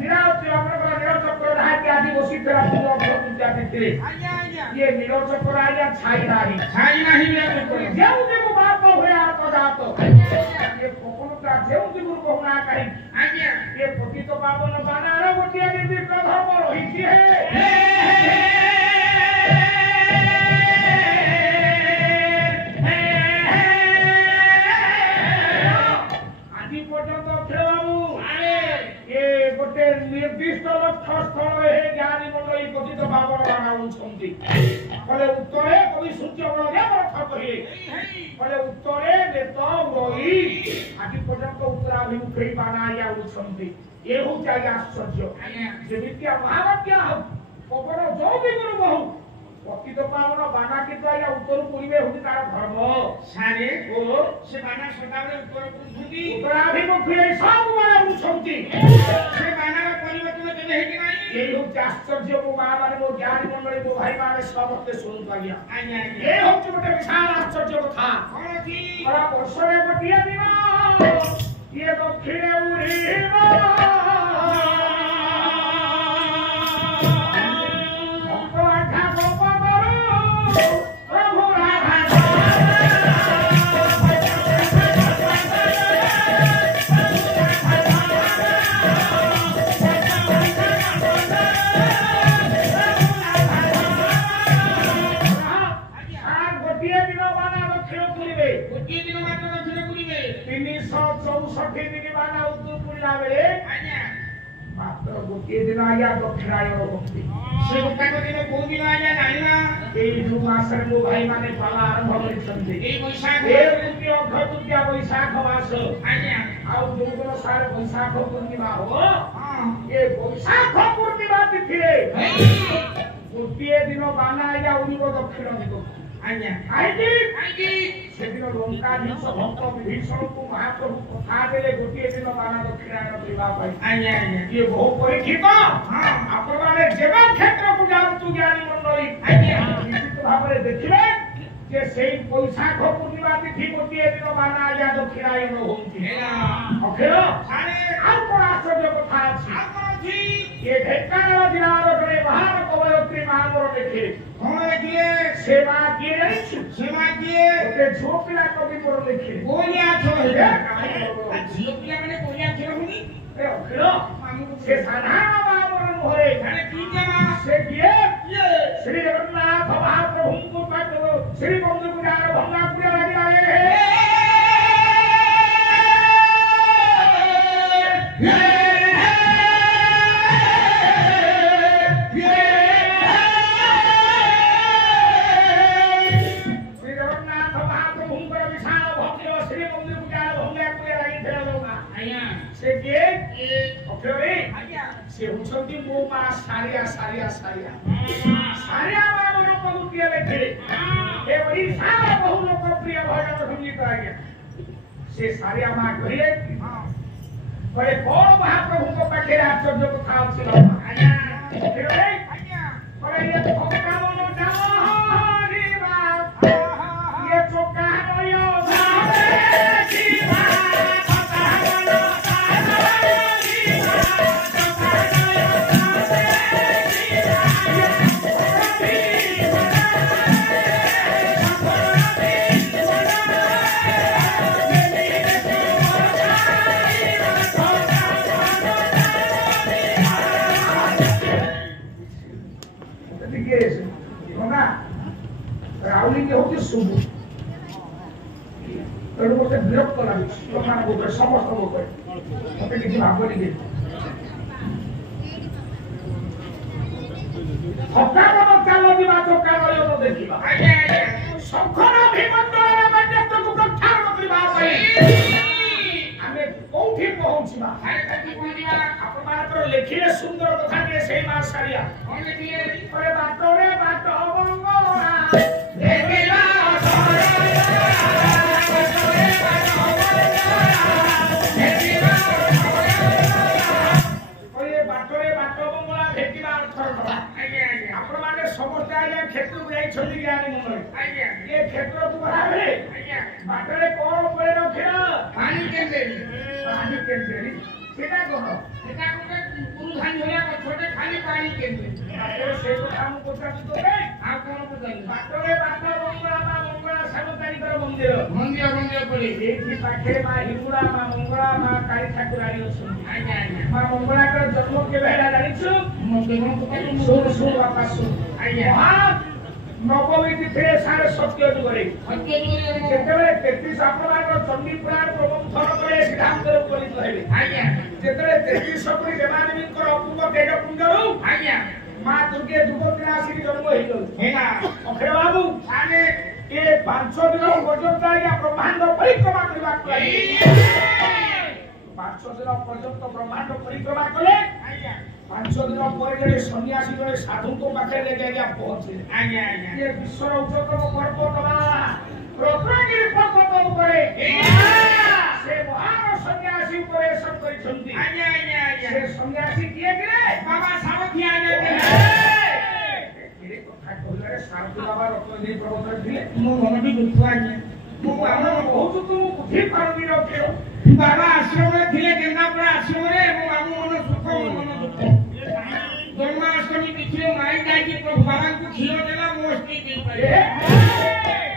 निराज अपना निराचक्र रहा के आदि वसी तेरा पूरा पूजा करते आज्ञा आज्ञा ये निराचक्र आज्ञा छाई नहीं रे जेउ जे बाप होया तो जातो ये कोकुलता जेउ जे को ना कहि आज्ञा ये पतित पावन बानार गोटिया देवी प्रधर्म रहिछि हे उत्तरे कवि सूर्य बलदेव अर्थ कहिले बोले उत्तरे बेत रही आज पर्यंत उत्तराभिमुखे बाना या उछंती ये हो जाय आश्चर्य जेमितिया महावाक्य पवन जो दिगुरु बहु पतित पावन बाना के द्वारा उत्तर पूर्वे होती तार धर्म सारे ओ से बाना सदाबले उत्तर पूर्वी उत्तराभिमुखे सब बाना उछंती से बाना परिवर्तन केने हे कि नाही ये हो आश्चर्य मो मां माने मो ज्ञान मंडली मो भाई माने समस्त सुन पागिया ये हो गोटे विशाल आश्चर्य कथा कोन की बड़ा वर्षरे गोटिया दिन ये दक्षिणे उड़ीबा गोटे दिन आया दक्षिणायन भक्ति से गोटा को दिन को दिन आया नाही ना ए जो मासर मो भाई माने पाला आरंभ करिसंती ए बैसाख ए तृतीय अक्षय बैसाख मास आज्ञा आ जो दिन सारे बैसाख पूर्णिमा हो हां ए बैसाख पूर्णिमा तिथि रे गोटे दिन बाना आया उनिको दक्षिण दिगो आज्ञा आइजी सेदिन लंका जिंस भक्त विभीषण को महाप्रभु कथा देले गोटे दिन बाना दक्षिणायन करिबा पाई आज्ञा ये बहु परीक्षित हां आपण माने जेवन क्षेत्र को जातु ज्ञानी मंडली आज्ञा निश्चित भाबरे देखिबे जे सेई बैसाख पूर्णिमा तिथि गोटे दिन बाना आया दक्षिणायन होउची अखेर सारे आ कोन आश्चर्य कथा अछि आ कोन छी ये ढेकाना जिलार रे महान कवयत्री महावर देखे कोन देखिए सेवा किए ओके झोपिला कवि पर लिखे बोलिया छो हे झोपिला माने बोलिया छो हुनी ए अखिलो से साधारण बाबर होए थाने की जमा से किए श्री जगन्नाथ महाप्रभु को पाठ श्री बंधु पुराण भंगा पूरा लगी रहे से उछंती मो मा सारिया बाबर बहुत प्रिय लेखे ए वही सारा बहु लोक प्रिय भजन संगीत आ गया से सारिया मा कहिए बड़े कौन महाप्रभु को पाखे आश्चर्य कथा अछि आज्ञा बड़े ये भक्ता मनो हरि बाप ये चोका नयो भावे जीवा रावली के होती सुबह तेणु गोटे विरक्त लगे गोटे समस्त गोटे मत किसी भाग नहीं हकावन चाल दिवा चौका नयन देखा शंखर अभिमंडल को प्रत्यारोप करबा आमे कोठी पहुंचबा आपण मात्र लेखिले सुंदर कथा के सेई मास सारिया कोन लेखिले अरे बाटरे बाट अबंगोरा देखिला बाटरे बाट अबंगोरा भेटिबा अर्थ आपण माने समस्त आज्ञा क्षेत्र को जाई छली ज्ञानी मंडल आज्ञा ये क्षेत्र तू बराबरे आज्ञा बाटरे कोन पळे रखिला पानी केंद्रे सेटा कोन गुरु धान होला छोटे खाली पानी केंद्रे बाटरे से को काम कोटा तो बे आ कोन पजाई बाटरे बाट मंगला सागतारी कर मंदिर पड़े एठी पाखे मा हिमुड़ा मा मंगला मा काली ठाकुराई अछन आज्ञा मा मंगला कर जन्म के बेला जानिछु सुर वापस आज्ञा नवमी तिथि सारे सत्य जुगरे जेतेबे 33 अपराध चंडी पुराण प्रबंधन करे सिद्धांत उपनीत हेबे आज्ञा जेतेबे 33 सपरी देवादेवी को अपूर्व तेज पुंजरु आज्ञा ମା ଦୁର୍ଗେ ଯୁବତୀରେ ଆସିକି ଜନ୍ମ ହେଇଗଲେ ହେଲା ଅକ୍ଷୟ ବାବୁ ଆରେ ଏ 5 ଦିନ ପର୍ଯ୍ୟନ୍ତ ଆଜ୍ଞା ବ୍ରହ୍ମାଣ୍ଡ ପରିକ୍ରମା କରିବାକୁ ଲାଗିଲେ 5 ଦିନ ପର୍ଯ୍ୟନ୍ତ ବ୍ରହ୍ମାଣ୍ଡ ପରିକ୍ରମା କଲେ ଆଜ୍ଞା 5 ଦିନ ପରେ ଜଣେ ସନ୍ନ୍ୟାସୀ ଜଣେ ସାଧୁଙ୍କ ପାଖରେ ଯାଇକି ଆଜ୍ଞା ପହଞ୍ଚିଲେ ଆଜ୍ଞା ଆଜ୍ଞା ଏ ବିଶ୍ୱର ଉଚ୍ଚତମ ପର୍ବତ ରତ୍ନଗିରି ପର୍ବତ ଉପରେ ସେ ମହାନ ସନ୍ନ୍ୟାସୀ ଉପବେଶନ କରିଛନ୍ତି ଆଜ୍ଞା ଆଜ୍ଞା ଆଜ୍ଞା ସେ ସନ୍ନ୍ୟାସୀ କିଏ ଥିଲେ ବାବା ସାରଥି ଆଜ୍ଞା କଥା କହିଲେ ସାରଥି ବାବା ରତ୍ନଗିରି ପର୍ବତରେ ଥିଲେ ମୋ ମନଟି ଦୁଃଖ ଆଜ୍ଞା ମୁଁ ଆମର ବହୁତ ତୁ ବୁଝି ପାରୁନି ରକ୍ଷଣ ବାବା ଆଶ୍ରମରେ ଥିଲେ କେନ୍ଦ୍ରାପଡ଼ା ଆଶ୍ରମରେ ମୋ ମାମୁଁ ମନ ସୁଖ ମୋ ମନ ଦୁଃଖ ଜନ୍ମାଷ୍ଟମୀ ତିଥିରେ ମାଇ ଯାଇକି ପ୍ରଭୁ ବାବାଙ୍କୁ କ୍ଷୀର ଦେଲା ମୋ ସ୍ତ୍ରୀ ଦେଇପାରିଲେ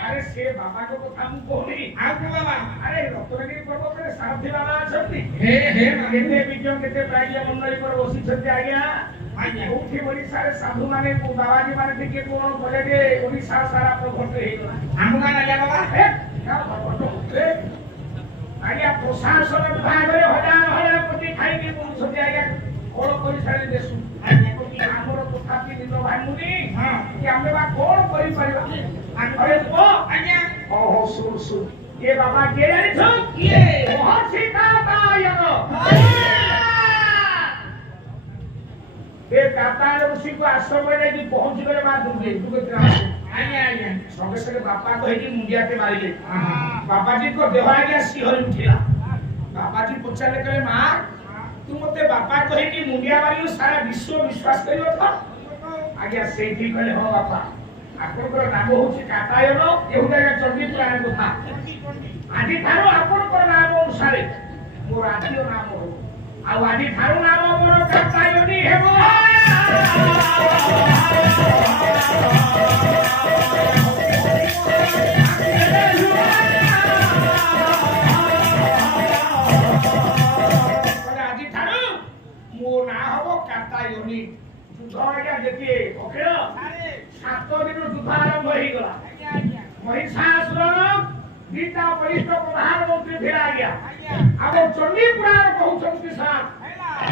ଆରେ ସେ ବାବାଙ୍କ କଥା ମୁଁ କହୁନି ଆଉ କୋ ବାବା ଆରେ ରତ୍ନଗିରି ପର୍ବତରେ ସାରଥି ବାବା ଅଛନ୍ତି ହେ ହେ କେତେ ବିଜୟ କେତେ ପ୍ରାଜ୍ୟ ମଣ୍ଡଳୀ ପରେ ବସିଛନ୍ତି ଆଜ୍ଞା ଆଜ୍ଞା କୋଉଠି ଓଡ଼ିଶାରେ ସାଧୁମାନେ ବାବାଜୀ ମାନେ ଟିକେ କଣ କଲେ ଯେ ଓଡ଼ିଶା ସାରା ପ୍ରଘଟ ହେଇଗଲା ଆମ ଗାଁ ଆଜ୍ଞା ବାବା ଆଜ୍ଞା ପ୍ରଶାସନ ବିଭାଗରେ ହଜାର କୋଟି ଖାଇକି ବୁଲୁଛନ୍ତି ଆଜ୍ଞା କଣ କରିସାରି ଦେଶୁ ଆମର ତଥାପି ନିଜ ଭାଇମୁନି କି ଆମେ ବା କଣ କରିପାରିବା ଆରେ ଆଜ୍ଞା ଓହୋ ଶୁଣ ଏ ବାବା କିଏ ଜାଣିଛ କିଏ ମହର୍ଷି କାତାୟନ ଏ କାତାୟନ ଋଷିଙ୍କୁ ଆଶ୍ରମରେ ଯାଇକି ପହଞ୍ଚିଗଲେ ମା ଦୁର୍ଗେ ଆଜ୍ଞା ଆଜ୍ଞା ସଙ୍ଗେ ସଙ୍ଗେ ବାପା କହିକି ମୁଣ୍ଡିଆଟେ ମାରିଲେ ବାବାଜୀଙ୍କ ଦେହ ଆଜ୍ଞା ଶିହରି ଉଠିଲା ବାବାଜୀ ପଚାରିଲେ କହିଲେ ମା ତୁ ମତେ ବାପା କହିକି ମୁଣ୍ଡିଆ ମାରିଲୁ ସାରା ବିଶ୍ୱ ବିଶ୍ୱାସ କରିବ ତ ଆଜ୍ଞା ସେଇଠି କହିଲେ ହଁ ବାପା ଆପଣଙ୍କର ନାମ ହଉଛି କାତାୟନ ଏହୁଟା ଆଜ୍ଞା ଚଣ୍ଡୀ ପୁରାଣ କଥା ଆଜିଠାରୁ ଆପଣଙ୍କର ନାମ ଅନୁସାରେ ମୋର ଆଦିର ନାମ ହଉ ଆଉ ଆଜିଠାରୁ ନାମ ମୋର କାତାୟନୀ ହେବ ଆଜିଠାରୁ ମୋ ନାଁ ହବ କାତାୟନୀ ଯୁଦ୍ଧ ଆଜ୍ଞା ଯେତିକି ଅଖିଳ 7 ଦିନ ଯୁଦ୍ଧ ଆରମ୍ଭ ହେଇଗଲା ମହିଷାସୁର ଦିଟା ବରିଷ୍ଠ ପ୍ରଧାନମନ୍ତ୍ରୀ ଥିଲା ଆଜ୍ଞା ଆମ ଚଣ୍ଡୀ ପୁରାଣ କହୁଛନ୍ତି ସାର୍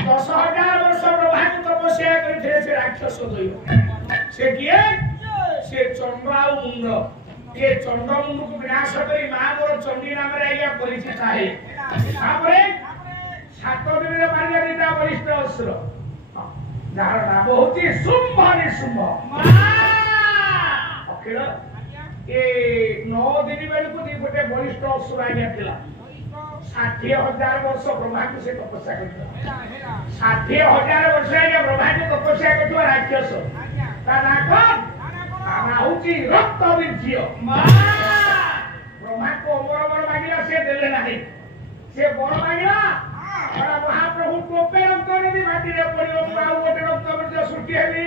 10,000 ବର୍ଷ ବ୍ରହ୍ମାଙ୍କୁ ତପସ୍ୟା କରିଥିଲେ ସେ ରାକ୍ଷସ ଦୈବ ସେ କିଏ ସେ ଚଣ୍ଡ ଆଉ ମୁଣ୍ଡ ଏ ଚଣ୍ଡ ମୁଣ୍ଡକୁ ବିନାଶ କରି ମା ମୋର ଚଣ୍ଡୀ ନାମରେ ଆଜ୍ଞା ପରିଚିତ ହେଲେ ତାପରେ 7 ଦିନରେ ମାରିଲେ ଦିଟା ବରିଷ୍ଠ ଅସୁର ଯାହାର ନାମ ହଉଛି ଶୁମ୍ଭ ନିଶୁମ୍ଭ ଅଖିଳ ଏ 9 ଦିନ ବେଳକୁ ଗୋଟେ ବରିଷ୍ଠ ଅସୁର ଆଜ୍ଞା ଥିଲା 60,000 ବର୍ଷ ବ୍ରହ୍ମାଙ୍କୁ ସେ ତପସ୍ୟା କରିଥିଲା 60,000 ବର୍ଷ ଆଜ୍ଞା ବ୍ରହ୍ମାଙ୍କୁ ତପସ୍ୟା କରିଥିବା ରାକ୍ଷସ ତା ନାଁ କଣ ତା ନାଁ ହଉଛି ରକ୍ତ ବୀର୍ଯ୍ୟ ବ୍ରହ୍ମାଙ୍କୁ ଅମର ବର ମାଗିଲା ସେ ଦେଲେ ନାହିଁ ସେ ବର ମାଗିଲା ମହାପ୍ରଭୁ ଟୋପେ ରକ୍ତ ଯଦି ମାଟିରେ ପଡିବ ମୁଁ ଆଉ ଗୋଟେ ରକ୍ତ ବୀର୍ଯ୍ୟ ସୃଷ୍ଟି ହେବି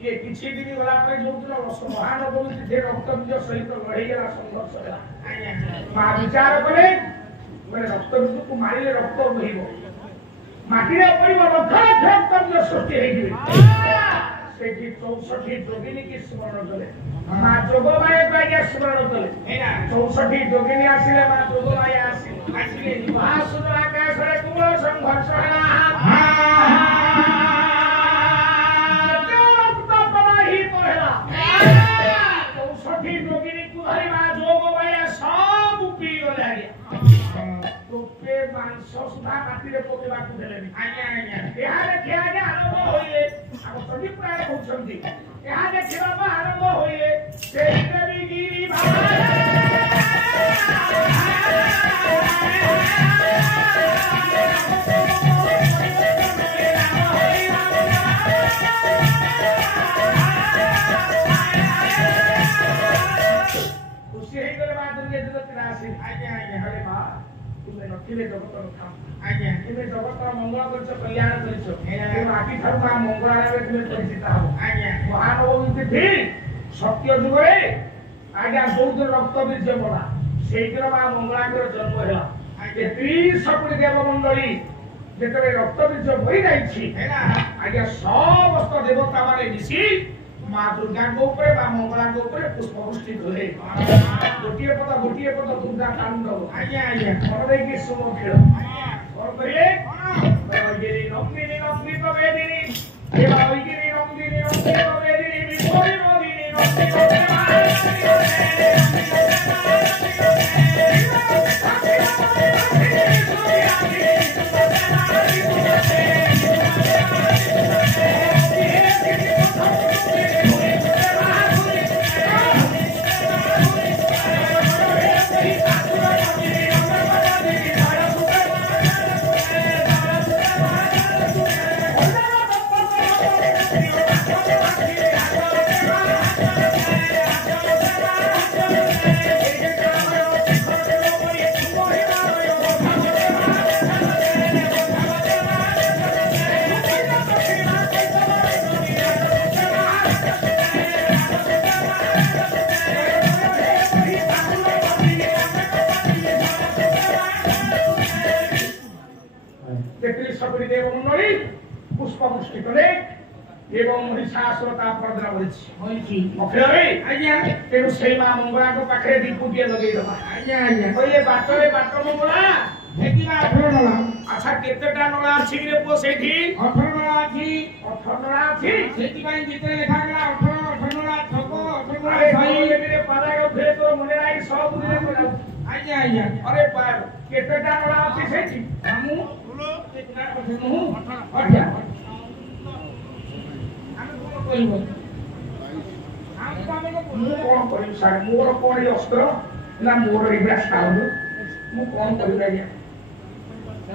ये किसी दिन वाला पर जो तो महान बोलते थे रक्त बीज सहित लड़ाई गला संघर्ष है मा विचार करे मैंने रक्त बीज को मारिले रक्त बहिबो माटिरे पड़िबो रक्त बीज सृष्टि हे जिवे सेठी 64 जोगिनी की स्मरण कले मा जोगमाय आज्ञा स्मरण कले 64 जोगिनी आसिले मा जोगमाय आसिले महासुर आकाश रे कुल संघर्ष हला सुधा माटिरे पकेबाकू देलेनी आज्ञा आज्ञा एहा देखि आज्ञा आरंभ होइले हम सभी प्राण होछंती एहा देखिबा बा आरंभ होइले से देवी गिरी खुशी हे गले बा दुर्गे जगत राशि आज्ञा आज्ञा हरे बा तुमे नथिले जगतर काम आज्ञा तुमे जगतर मंगल करछ कल्याण करछ तुमे आटी थारु मा मंगलारे तुमे परिचित हो आज्ञा महानवमी तिथि सत्य जुगरे आज्ञा बहुत रक्त बीज बड़ा सेइतिर मा मंगलाकर जन्म हैला आज्ञा 30 कोटी देव मंडली ଯେତେବେଳେ ରକ୍ତ ବୀଜ ବହି ଯାଇଛି ଆଜ୍ଞା ସମସ୍ତ ଦେବତା ମାନେ ମିଶି ମା ଦୁର୍ଗାଙ୍କ ଉପରେ ବା ମଙ୍ଗଳାଙ୍କ ଉପରେ ପୁଷ୍ପବୃଷ୍ଟି କଲେ ଗୋଟିଏ ପଦ ଦୁର୍ଗା ତାଣ୍ଡବ ଆଜ୍ଞା ଆଜ୍ଞା ମନ ଦେଇକି ଶୁଣ ଖେଳ କଣ କହିଲେ ঐগিরি নন্দিনী নন্দিত বেদিনী এবা ঐগিরি নন্দিনী নন্দিত বেদিনী বিপরী নন্দিনী নন্দিত পুষ্পবৃষ্টি করে এবং মহিষাসুর তা পর্দা বলেছি অক্ষরে আজ্ঞা তেଣୁ সেই মা ମଙ୍ଗଳାଙ୍କ ପାଖରେ ଦୀପୁଟିଏ ଲଗେଇଦବା ଆଜ୍ଞା ଆଜ୍ଞା କହିଲେ ବାଟରେ ବାଟ ମଙ୍ଗଳା ଦେଖିବା 18 ନଳା ଆଚ୍ଛା କେତେଟା ନଳା ଅଛି ରେ ପୁଅ ସେଇଠି 18 ନଳା ଅଛି 18 ନଳା ଅଛି ସେଥିପାଇଁ ଗୀତରେ ଲେଖାଗଲା 18 ନଳା ଛକ 18 ନଳା ସାଇ ସାଇରେ ପାରାଗ ଫେରେ ତୋର ମନେ ନାହିଁ ସବୁ ଦିନେ ପଡାଉ ଆଜ୍ଞା ଆଜ୍ଞା ଆରେ କେତେଟା ନଳା ଅଛି ସେଇଠି ଆମୁ କେତେଟା ଅଛି ମୁଁ 18 ମୁଁ କଣ କରିବି ସାର୍ ମୋର କଣ ଏଇ ଅସ୍ତ୍ର ନା ମୋର ଏଇଭଳିଆ ସାଉଣ୍ଡ ମୁଁ କଣ କରିବି ଆଜ୍ଞା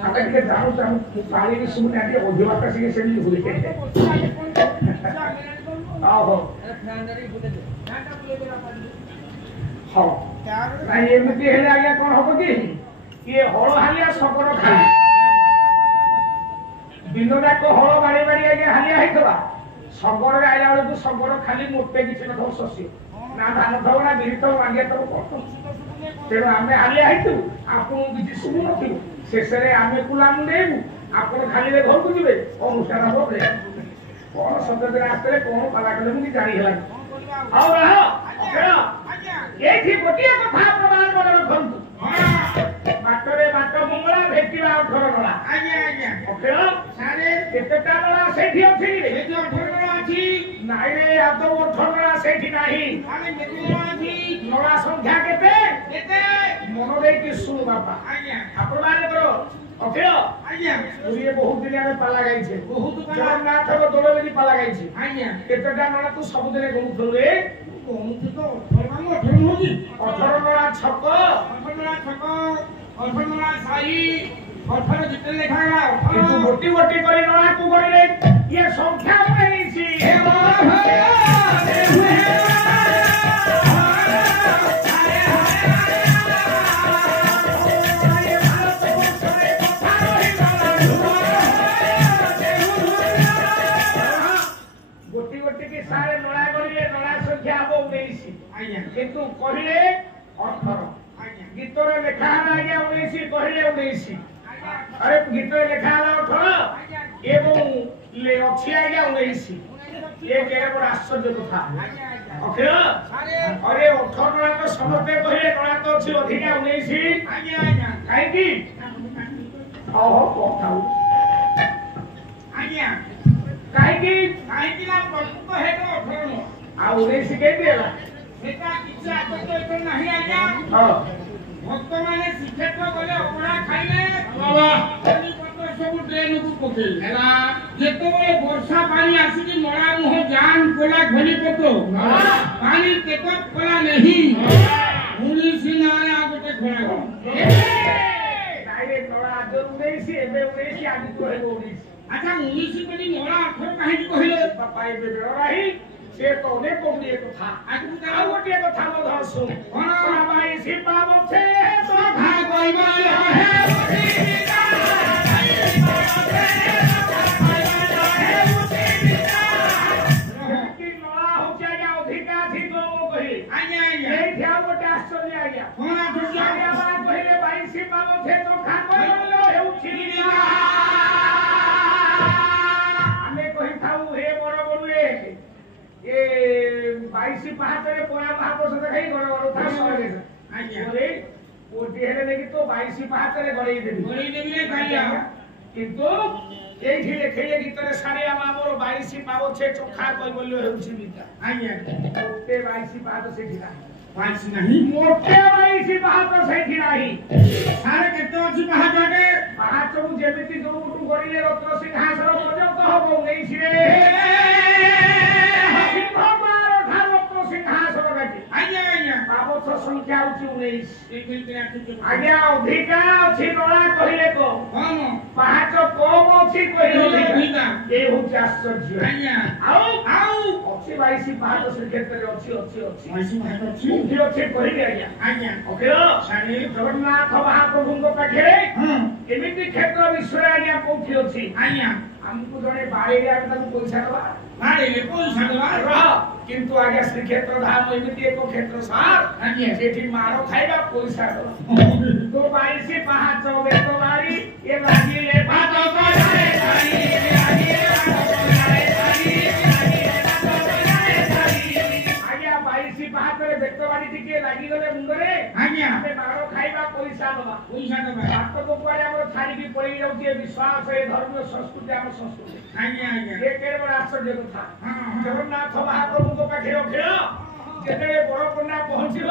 ଆମେ ଟିକେ ଜାଣୁଛୁ ଆମ ପାଳିବି ଶୁଣୁନି ଟିକେ ଅଧିକ ବାଟ ଟିକେ ସେମିତି ଭୁଲି ହଉ ହଉ ନାଇଁ ଏମିତି ହେଲେ ଆଜ୍ଞା କଣ ହବ କି ଇଏ ହଳ ହାଲିଆ ଶଗଡ଼ ଖାଲି ଦିନ ଯାକ ହଳ ବାଡି ବାଡି ଆଜ୍ଞା ହାଲିଆ ହେଇଥିବା ଶଗଡ଼ରେ ଆଇଲା ବେଳକୁ ଶଗଡ଼ ଖାଲି ମୋଟେ କିଛି ନଥିବ ଶସ୍ୟ ନା ଧାନ ଥବ ନା ବିରି ଥବ ମାଣ୍ଡିଆ ଥବ କଣ ତେଣୁ ଆମେ ହାଲିଆ ହେଇଥିବୁ ଆପଣଙ୍କୁ କିଛି ଶୁଣୁନଥିବୁ ଶେଷରେ ଆମେ କୁଲାମୁ ନେଇବୁ ଆପଣ ଖାଲିରେ ଘରକୁ ଯିବେ ଅନୁଷ୍ଠାନ ହବ କଣ ସତେଜରେ ଆସିଲେ କଣ ପାଲା କଲେ ମୁଁ ଜାଣି ହେଲାନି ହଉ ଏଇଠି ଗୋଟିଏ କଥା ପ୍ରମାଣ ମନେ ରଖନ୍ତୁ ବାଟରେ ବାଟ ମଙ୍ଗଳା ଭେଟିବା 18 ନଳା ଆଜ୍ଞା ଆଜ୍ଞା ଅକ୍ଷୟ ସାରେ କେତେଟା ନଳା ସେଇଠି ଅଛି ସେଠି 18 ନଳା ଅଛି ନାଇଁ ରେ ଆଦৌ 18 ନଳା ସେଇଠି ନାହିଁ ଆମେ କେତେ ନଳା ଅଛି ନଳା ସଂଖ୍ୟା କେତେ କେତେ ମନ ଦେଇକି ଶୁଣୁ ବାପା ଆଜ୍ଞା ଆପଣ ମାନଙ୍କର ଅକ୍ଷୟ ଆଜ୍ଞା ପୁରୀରେ ବହୁତ ଦିନ ଆମେ ପାଲା ଗାଇଛେ ବହୁତ ପାଲା ଜଗନ୍ନାଥଙ୍କ ଦୋଳ ବେଲି ପାଲା ଗାଇଛେ ଆଜ୍ଞା କେତେଟା ନଳା ତୁ ସବୁଦିନେ ଗଣୁଥିଲୁ ରେ କହୁଛୁ ତ 18 ନୁହଁ 18 ନଳା ଛକ 18 ନଳା ଛକ 18 ନଳା ସାଇ 18 ଯେତେ ଲେଖାଗଲା କିନ୍ତୁ ଗୋଟି ଗୋଟି କରି ନଳାକୁ ଗଣିଲେ ଇଏ ସଂଖ୍ୟା ପାଇଛି ହେ ଗୋଟି ଗୋଟି କି ସାରେ ନଳା ଗଣିଲେ ନଳା ସଂଖ୍ୟା ହବ 19 ଆଜ୍ଞା କିନ୍ତୁ କହିଲେ 18 ଆଜ୍ଞା ଗୀତରେ ଲେଖା ହେଲା ଆଜ୍ଞା 19 କହିଲେ 19 अरे गीत लिखा है 18 एवं ले अछि आज्ञा 19 ये केरे बड़ आश्चर्य कथा ओके अरे 18 तो समझते कहिले नळा तो अछि अधिका 19 आज्ञा आज्ञा काहे की ओहो कोठाउ आज्ञा काहे की ना प्रमुख है तो 18 आ 19 के देला सेटा किछ आतो तो नहीं आज्ञा हां भक्त माने श्रीक्षेत्र गले अपना खाइले बाबा पानी पत्र सब ट्रेन को पके हैला जेतबे वर्षा पानी आसी कि नळा मुह जान कोला घनी पतो पानी केतो कोला नहीं मुनी सिनारे आगोटे खड़ा गो डायरेक्ट नळा जो 19 एबे 19 आदि तो है 19 अच्छा 19 बनी नळा 18 काहे कहले बापा एबे बेराही से तो ने कोनी एक था आगु आ गोटे कथा मध सुन कोन भाई सिपाव छे तो भाई कोइबा है आज्ञा 22 ପାହାଚରେ ପୟା ମହାପ୍ରଭୁ ଦେଖାଇ ଗଡ଼ ଗଡ଼ ତା ସହରେ ଆଜ୍ଞା ଓରେ ଓଟି ହେଲେ ନେକି ତ 22 ପାହାଚରେ ଗଡ଼େଇ ଦେବି ରେ କାଳିଆ କିନ୍ତୁ এইଠି লেখেইলে গীতরে সারে আমার 22 পাবছে চোখা কই বললো হেউছি বিটা আজ্ঞা মোটে 22 পাহাচ সেठी নাই 22 নাই মোটে 22 পাহাচ সেठी নাই সারে কেতে আছে পাহাচে পাহাচକୁ ଯେମିତି ଯୋଉଠୁ ଗଡ଼ିଲେ ରତ୍ନ ସିଂହାସନ ପର୍ଯ୍ୟନ୍ତ ହବ 19 ରେ ସିଂହଦ୍ୱାର ଠାରୁ ରତ୍ନ ସିଂହାସନ କାଟି ଆଜ୍ଞା ଆଜ୍ଞା ପାବଛ ସଂଖ୍ୟା ହଉଛି 19 এই বিলতে আছে ଆଜ୍ଞା ଅଧିକା ଅଛି ନଳା କହିଲେ କମ কম ପାହାଚ କମ ଅଛି କହିଲେ ଅଧିକା ଏ ହଉଛି ଆଶ୍ଚର୍ଯ୍ୟ ଆଜ୍ଞା ଆଉ ଆଉ ଅଛି 22 ପାହାଚ ଶ୍ରୀକ୍ଷେତ୍ରରେ ଅଛି 22 ପାହାଚ ଅଛି କୋଉଠି ଅଛି କହିବି ଆଜ୍ଞା ଆଜ୍ଞା ଓକେ ସାନି ଜଗନ୍ନାଥ ମହାପ୍ରଭୁଙ୍କ ପାଖରେ ହଁ ଏମିତି କ୍ଷେତ୍ର ବିଶ୍ୱରେ ଆଜ୍ଞା କୋଉଠି ଅଛି ଆଜ୍ଞା ଆମକୁ ଜଣେ ବାড়িରେ ଆମେ ତାକୁ ପଇସା ଦେବା ମାରିଲେ ପଇସା ଦେବା ରହ କିନ୍ତୁ ଆଜ୍ଞା ଶ୍ରୀକ୍ଷେତ୍ର ଧାମ ଏମିତି ଏକ କ୍ଷେତ୍ର ସାର୍ ଆଜ୍ଞା ସେଠି ମାର ଖାଇବା ପଇସା ଦେବା তো 22 ପାହାଚ ବେତ ବାରି ଏ ଲାଗିଲେ ଭାତ କରେ ଧାରି ଲାଗିଲେ ଭାତ କରେ ଧାରି ଆଜ୍ଞା 22 ପାହାଚରେ ବେତ ବାରି ଟିକେ ଲାଗିଗଲେ ମୁଣ୍ଡରେ ଆଜ୍ଞା ଆମେ ମାର ଖାଇବା ପଇସା ଦେବା ଭାତକୁ କୁଆଡ଼େ ଆମର ଛାଡ଼ିକି ପଳେଇ ଯାଉଛି ଏ ବିଶ୍ୱାସ ଏ ଧର୍ମୀୟ ସଂସ୍କୃତି ଆମ ସଂସ୍କୃତି ଆଜ୍ଞା ଆଜ୍ଞା ଏ କେଡ଼େ ବଡ଼ ଆଶ୍ଚର୍ଯ୍ୟ କଥା ହଁ ଜଗନ୍ନାଥ ମହାପ୍ରଭୁଙ୍କ ପାଖରେ ଅଖିଳ ଯେତେବେଳେ ବଡ଼ କନ୍ୟା ପହଞ୍ଚିବ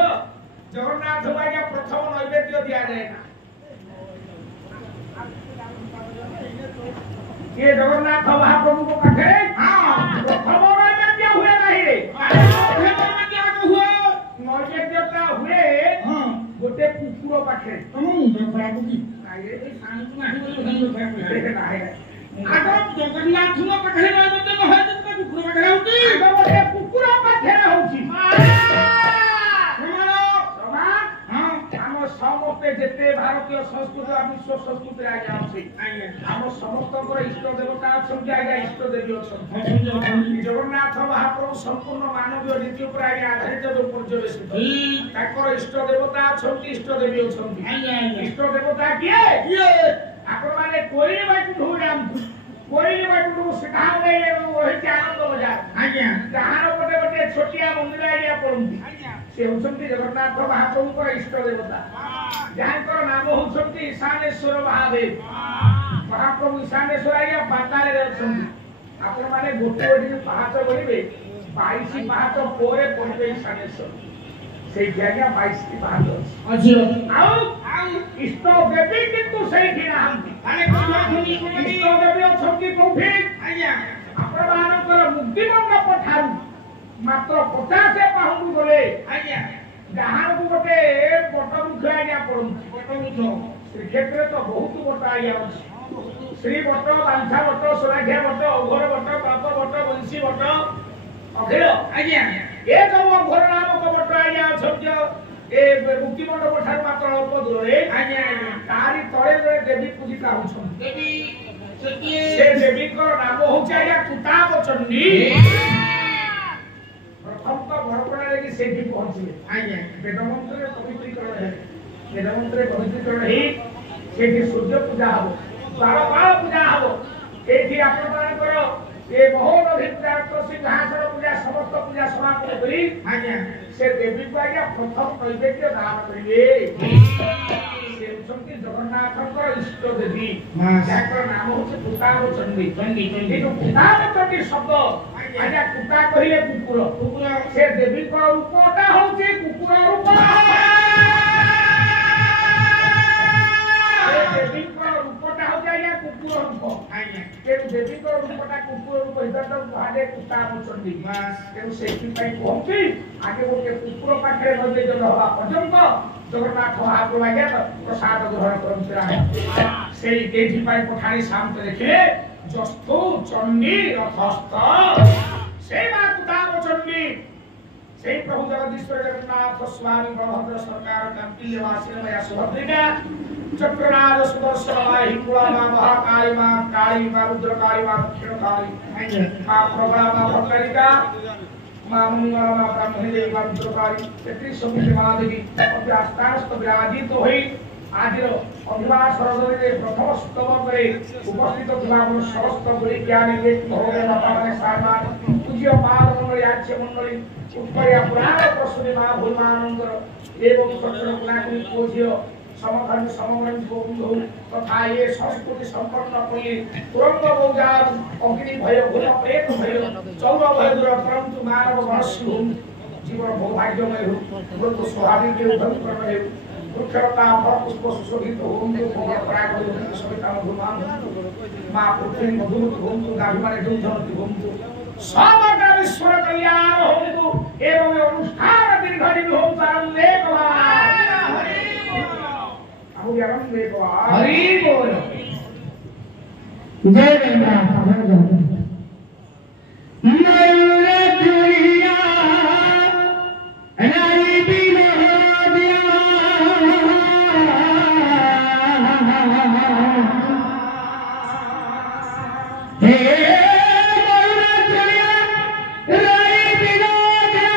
ଜଗନ୍ନାଥଙ୍କୁ ଆଜ୍ଞା ପ୍ରଥମ ନୈବେଦ୍ୟ ଦିଆଯାଏ ନା ये जगन्नाथ महाप्रभु को पाखे प्रथम नैवेद्य हुए नहीं नैवेद्यता हुए गोटे कुकुर पाखे जगन्नाथ पाखे गोटे कुकुर पाखे होची समस्ते जिते भारतीय संस्कृति और विश्व संस्कृति आज्ञा अच्छी आम समस्त इष्ट देवता अच्छा आज्ञा इष्ट देवी अच्छा जगन्नाथ महाप्रभु संपूर्ण मानवीय रीति पर आज्ञा आधारित जो पर्यवेसित इष्ट देवता अच्छा इष्ट देवी अच्छा इष्ट देवता किए आपण माने कोई बाटू ढूंढाम कोई बाटू सिखा गए रही आनंद बजार आज्ञा जहां गोटे गोटे छोटिया मंदिर आज्ञा पड़ती से होचंती जगन्नाथ महाप्रभु इष्ट देवता जहाँकर नाम होचंती ईशानेश्वर महादेव महाप्रभु ईशानेश्वर आज्ञा पाताल आपण माने गोटे गोटे पाहाच बोलिबे 22 पाहाच पोरे पड़े ईशानेश्वर से आज्ञा 22 पाहाच अछि इष्ट देवी किंतु सही नाहंती इष्ट देवी अछंती कोठी आज्ञा आपण मानकर मुक्ति मंडप ठारू मात्र 50 पाहुंडु गले आज्ञा जहां को गोटे पटमुख आज्ञा पड़ुची श्रीक्षेत्र तो बहुत बट आज्ञा अछि श्री बट बांछा बट सोराठिया बट अघोर बट पाप बट बंशी बट अखिल आज्ञा ए जो अघोर नामक बट आज्ञा अछज्ञ ए मुक्ति मंडप ठारू मात्र अल्प दूरे आज्ञा तारी तळे जे देवी पूजिता होछन देवी से देवी को नाम होछि आज्ञा कुताब चंडी प्रथम तो भरपड़ा लेके सेठी पहुंचिले आज्ञा वेदमंत्रे पवित्रीकरण है वेदमंत्रे पवित्रीकरण है सेठी सूर्य पूजा हो 12 पूजा हो एठी आपण मानकर ए बहुत अधिकार तो सिंहासन पूजा समस्त पूजा समाप्त करी आज्ञा से देवी को आज्ञा प्रथम नैवेद्य दान करिए से उचंती जगन्नाथकर इष्ट देवी जाकर नाम होछि कुताब चंडी चंडी ये जो कुताब चंडी शब्द आज्ञा कुता कहिले कुकुर कुकुर से देवी को रूपटा होछि कुकुर रूप से देवी को रूपटा होछि आज्ञा कुकुर रूप आज्ञा के देवी को रूपटा कुकुर रूप हितर भाडे कुता चंडी बस के सेठी पई पहुंची आगे गोटे कुकुर पाखरे नदे जो हवा पर्यंत जगन्नाथ महाप्रभु आज्ञा प्रसाद ग्रहण करंती सेई केठी पई पठाणी शांत देखिले जस्तु चंडी रथस्थ से कुताब चंडी से प्रभु जगदीश्वर जगन्नाथ स्वामी बलभद्र सरकार कंपिल्यवासी मया सुभद्रिका चक्रनाद सुदर्शन वाही कुलामा महाकाली मां काली मां रुद्रकाली मां दक्षिणकाली मां प्रभा मां भद्रिका मां मंगला मां ब्राह्मणी देवी मां रुद्रकाली तेत्री समिति महादेवी अभ्यास्तास्त विराजित होई आदिर अभिवास सरदरे प्रथम स्तव करे उपस्थित थिबा समस्त गुरी ज्ञानी व्यक्ति भगवान बापा माने सामान पूज्य पाद मंगल আচার্য মণ্ডলী উৎপরিয়া পুরাণ প্রসূতি মা ভূমানন্দর এবং চট্টগ্রাম গুণাগুলি পৌঁছিও সমধর্মী সমগ্রন্থ বন্ধু তথা এ সংস্কৃতি সম্পন্ন করি তুরঙ্গ বৌজার অগ্নি ভয় ঘুম প্রেত ভয় চৌর ভয় দূর পরন্তু মানব মনস্যু জীবন সৌভাগ্যময় হোক বন্ধু স্বাভাবিক উদ্ধম হেউ বৃক্ষলতা ফল পুষ্প সুশোভিত বন্ধু ভোগের প্রায় সবিতা মধুমান মা পৃথিবী মধুমত বন্ধু গাভিমানে দুর্ধনতি বন্ধু সমগ্র বিশ্বর কল্যাণ বন্ধু এবং অনুষ্ঠান দীর্ঘদিন হোক তার উল্লেখ हरि बोल जय राम मौला दुनिया राई बिना दिया हे मौला दुनिया राई बिना दिया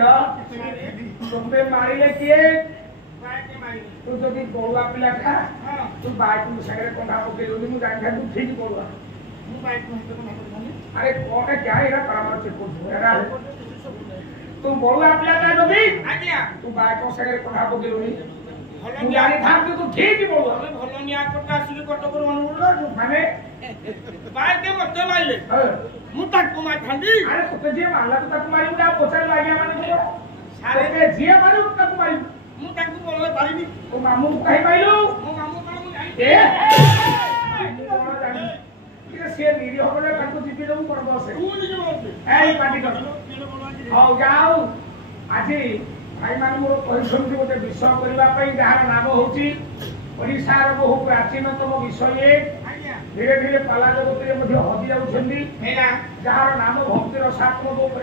वकील तुम्हें मारिले किए तू जो बड़ुआ पिला था तू बाइक सागे कंधा पकेलुनी मुझे जान तू ठीक बड़ुआ अरे कौन है क्या है परामर्श तू बड़ुआ पिला था नदी तू बाइक सागे कंधा पकेलुनी तू जानी था तू ठीक बड़ुआ भलो निया कोटा आसिक कटक अनुगुण माने बाइक के मध्य माइले मु ताकू मारथांदी अरे तो जे मारला तो ताकू मारी मुडा पोछा लागिया माने तो सारे के जे मारू ताकू मारी मु ताकू बोले पारिनी ओ मामू कहि माइलु मो मामू कोन मु जाई ए कि से वीडियो होले ताकू जीपी दउ करबो से तू निके बोलते एई पार्टी कर आओ जाओ आजी भाई मान मोर परिश्रम गोटे विषय करबा पई जहार नाम होची ओडिसार बहु प्राचीनतम विषय धीरे धीरे पाला जगत रे मध्य हदि जाउछन्दी जहार नाम भक्ति रसात्मक